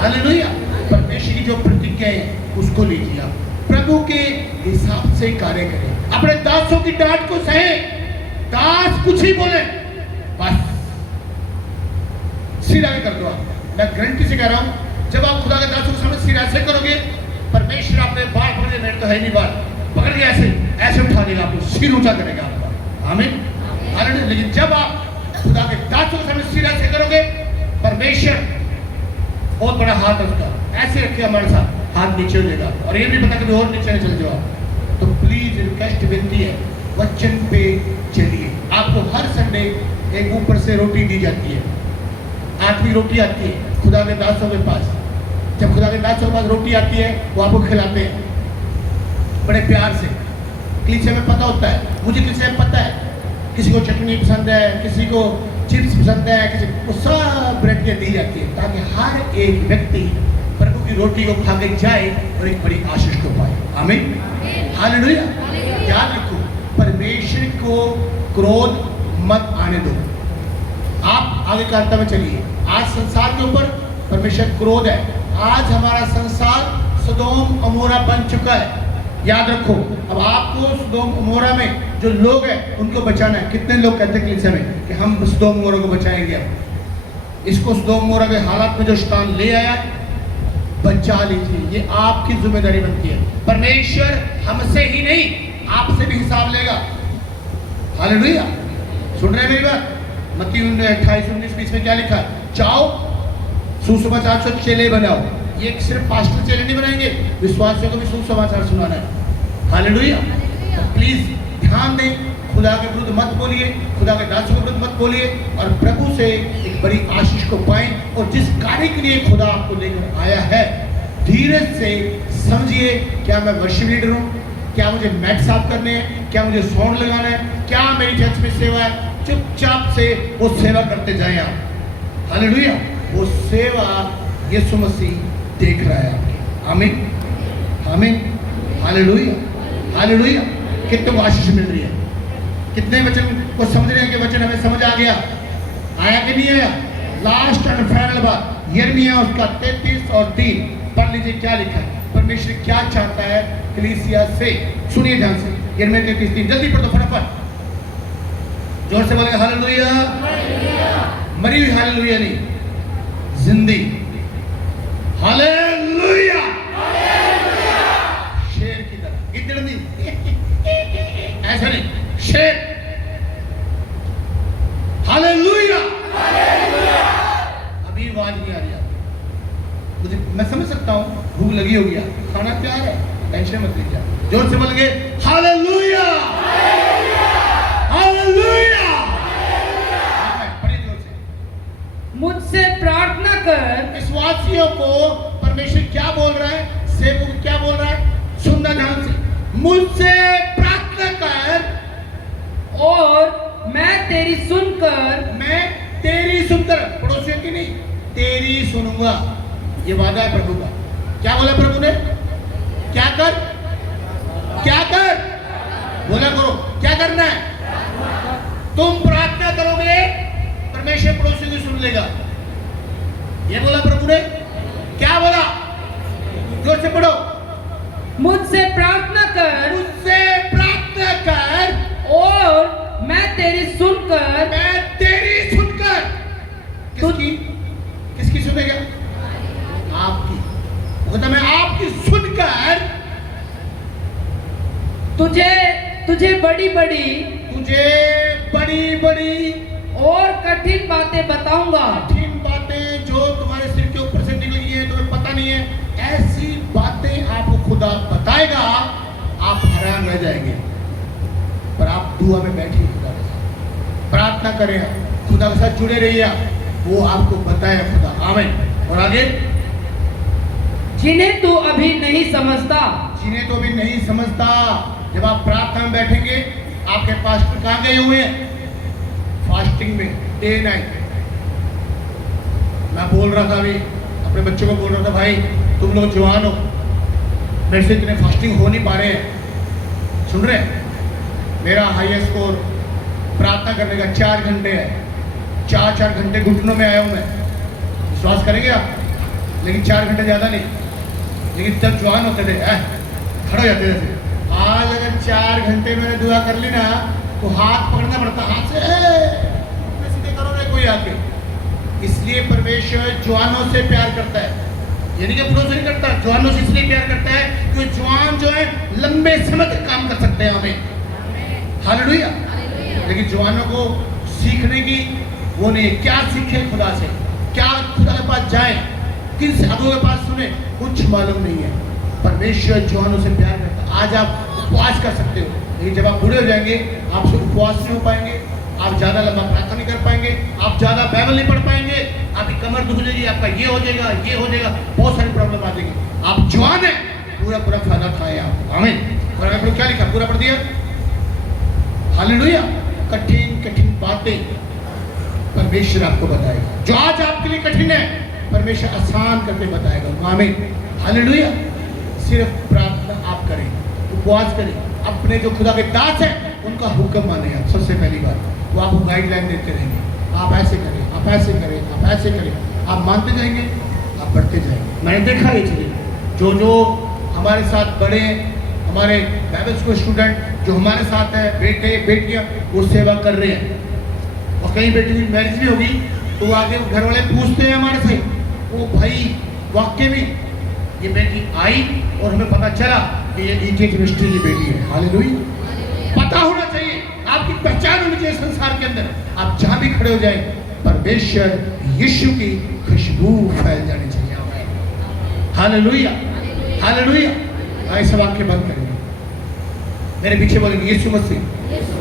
हालेलुया। परमेश्वर की जो प्रतिज्ञा है उसको लीजिए आप, प्रभु के हिसाब से कार्य करें, अपने दासों की डांट को सहे। दास कुछ ही बोले बस सिर आगे कर दो आप। मैं गारंटी से कह रहा हूं, जब आप खुदा के दासों के सामने सिर ऐसे करोगे, परमेश्वर आपने बाल पकड़ लिया, मेरे तो है नहीं बाल, पकड़ के ऐसे ऐसे उठा देगा, आपको सिर ऊंचा करेगा आपका। आमीन, हालेलुया। लेकिन जब आप खुदा के दासों के सामने सिर ऐसे करोगे, परमेश्वर बहुत बड़ा हाथ है उसका, ऐसे रखे हमारे साथ, हाथ नीचे हो जाएगा और ये भी पता कभी और नीचे चल जाओ। तो प्लीज रिक्वेस्ट विनती है, वचन पे चलिए। आपको हर संडे एक ऊपर से रोटी दी जाती है, 8वीं रोटी आती है खुदा के दासों के पास। जब खुदा के दासों के पास रोटी आती है, वो आपको खिलाते हैं बड़े प्यार से। कलीसिया में पता होता है, मुझे कलीसिया में पता है, किसी को चटनी पसंद है, किसी को चिप्स पसंद है, किसी को सब ब्रेड के दी जाती है ताकि हर एक व्यक्ति प्रभु की रोटी को खा के जाए और एक बड़ी आशीष को पाए। आमीन, हालेलुया। याद रखो, परमेश्वर को क्रोध मत आने दो। आप आगे कार्ता में चलिए। आज संसार के ऊपर परमेश्वर क्रोध है। आज हमारा संसार सदोम अमोरा बन चुका है। याद रखो, अब आपको सदोम अमोरा में जो लोग हैं उनको बचाना है। कितने लोग कहते हैं कलीसिया में कि हम सदोम अमोरा को बचाएंगे? अब इसको सदोम अमोरा के हालात में जो शैतान ले आया, बचा लीजिए। ये आपकी जिम्मेदारी बनती है। परमेश्वर हमसे ही नहीं, आपसे भी हिसाब लेगा। हालेलुया। सुन रहे हैं मेरी बात? मत्ती 28-19-20 में क्या लिखा है? जाओ सुसमाचार से चेले बनाओ। ये सिर्फ पास्टर चेले नहीं बनाएंगे, विश्वासियों को भी सुसमाचार सुनाना है। हालेलुया। तो प्लीज ध्यान दें, खुदा के विरुद्ध मत बोलिए, खुदा के दासों के विरुद्ध मत बोलिए और प्रभु से एक बड़ी आशीष को पाएं। और जिस कार्य के लिए खुदा आपको लेकर आया है, धीरज से समझिए। क्या मैं वर्शिप लीडर हूँ? क्या मुझे मैट साफ करने हैं? क्या मुझे साउंड लगाना है? क्या मेरी चर्च में सेवा है? चुपचाप से वो सेवा करते जाएं आप। हालेलुया। वो सेवा यीशु मसीह देख रहा है आपकी। आमीन, आमीन, हालेलुया, हालेलुया। कितने को आशीष मिल रही है? कितने वचन को समझ रहे हैं कि वचन हमें समझ आ गया? आया कि नहीं आया? लास्ट एंड फाइनल बात यिर्मयाह उसका 33 और 3 पढ़ लीजिए क्या लिखा है, परमेश्वर क्या चाहता है कलीसिया से। सुनिए ध्यान से, यिर्मयाह 33:3 जल्दी पढ़ दो फटाफट, जोर से बोलेंगे हालेलुया। मरी हुई हालेलुया नहीं, जिंदी हालेलुया, शेर की तरह, गिद्दड़ नहीं ऐसा नहीं, शेर हालेलुया। अभी आवाज नहीं आ रही आपको, मुझे मैं समझ सकता हूं भूख लगी होगी, खाना तैयार है, टेंशन मत लीजिए, जोर से बोलेंगे हालेलुया हालेलुया। पढ़िए जोर से। मुझसे प्रार्थना कर। विश्वासियों को परमेश्वर क्या बोल रहा है, सेवक को क्या बोल रहा है, सुनना ध्यान से, मुझसे प्रार्थना कर और मैं तेरी सुनकर, मैं तेरी सुनकर, पड़ोसियों की नहीं, तेरी सुनूंगा। ये वादा है प्रभु का। क्या बोला प्रभु ने? क्या कर, क्या कर, बोला करो, क्या करना है? तुम प्रार्थना करोगे, परमेश्वर पड़ोसियों की सुन लेगा। ये बोला प्रभु ने। क्या बोला? जोर से पढ़ो। मुझसे प्रार्थना कर, मुझसे प्रार्थना कर और मैं तेरी सुनकर, मैं तेरी सुनकर, किसकी, किसकी सुनेगा? आपकी। कहता मैं आपकी सुनकर तुझे बड़ी बड़ी, तुझे बड़ी बड़ी और कठिन बातें बताऊंगा। कठिन बातें जो तुम्हारे सिर के ऊपर से निकली है, तुम्हें पता नहीं है, ऐसी बातें आपको खुदा बताएगा, आप हैरान रह जाएंगे। पर आप दुआ में बैठिए, खुदा के साथ प्रार्थना करें, खुदा के साथ जुड़े रहिए, वो आपको बताए खुदा। आमीन। और आगे, जिन्हें तू अभी नहीं समझता, जिन्हें तो अभी नहीं समझता। जब आप प्रार्थना में बैठेंगे, आपके पास्टर कहाँ गए हुए हैं? फास्टिंग में, डे नाइट। मैं बोल रहा था अभी अपने बच्चों को बोल रहा था, भाई तुम लोग जवान हो, मेरे से इतने फास्टिंग हो नहीं पा रहे हैं। सुन रहे हैं? मेरा हाईएस्ट स्कोर प्रार्थना करने का 4 घंटे है। 4 घंटे घुटनों में आया हूं मैं, विश्वास करेंगे आप? लेकिन 4 घंटे ज्यादा नहीं, लेकिन जब जवान होते थे खड़े हो जाते थे। आज अगर 4 घंटे मैंने दुआ कर ली ना, तो हाथ पकड़ना पड़ता, हाथ से सीधे करो ना कोई आके। इसलिए परमेश्वर जवानों से प्यार करता है, यानी कि बूढ़ों से नहीं करता, जवानों से इसलिए प्यार करता है क्योंकि जवान जो है लंबे समय तक काम कर सकते हैं। हमें हालेलुया। लेकिन जवानों को सीखने की वो नहीं, क्या सीखे खुदा से, क्या खुदा के पास जाए, किन साधुओं के पास सुने, कुछ मालूम नहीं है। परमेश्वर जवानों से प्यार करता है। आज आप उपवास कर सकते हो, लेकिन जब आप बूढ़े हो जाएंगे, आपसे उपवास नहीं हो पाएंगे, आप ज्यादा लंबा प्रार्थना नहीं कर पाएंगे, आप ज्यादा बाइबल नहीं पढ़ पाएंगे, आपकी कमर दुख जाएगी, आपका ये हो जाएगा, ये हो जाएगा, बहुत सारी प्रॉब्लम आ जाएगी। आप जवान है, पूरा पूरा फायदा खाए आप। आमीन। और आपने क्या लिखा, पूरा पढ़ दिया? हालेलुया। कठिन कठिन बातें परमेश्वर आपको बताएगा, जो आज आपके लिए कठिन है परमेश्वर आसान करके बताएगा। आमीन। हालेलुया। सिर्फ प्रार्थना आप करें, उपवास करें, अपने जो खुदा के दास हैं उनका हुक्म माने। आप सबसे पहली बात, वो आपको गाइडलाइन देते रहेंगे, आप ऐसे करें, आप ऐसे करें, आप ऐसे करें, आप मानते जाएंगे, आप बढ़ते जाएंगे। मैंने देखा ये चीजें, जो हमारे साथ बड़े, हमारे बाइबल स्कूल स्टूडेंट जो हमारे साथ है, बेटे बेटियां, वो सेवा कर रहे हैं। और कई बेटी की मैरिज भी होगी, तो आगे घर वाले पूछते हैं हमारे से, वो भाई वाकई में ये बेटी आई और हमें पता चला कि ये ईटीएच मिनिस्ट्री की बेटी है। हालेलुया। पता होना चाहिए, आपकी पहचान होनी चाहिए संसार के अंदर। आप जहां भी खड़े हो जाए, परमेश्वर यीशु की खुशबू फैल जानी चाहिए। हालेलुया। हालेलुया। आइए सब आंखें बंद करेंगे, मेरे पीछे बोलेंगे यीशु मसीह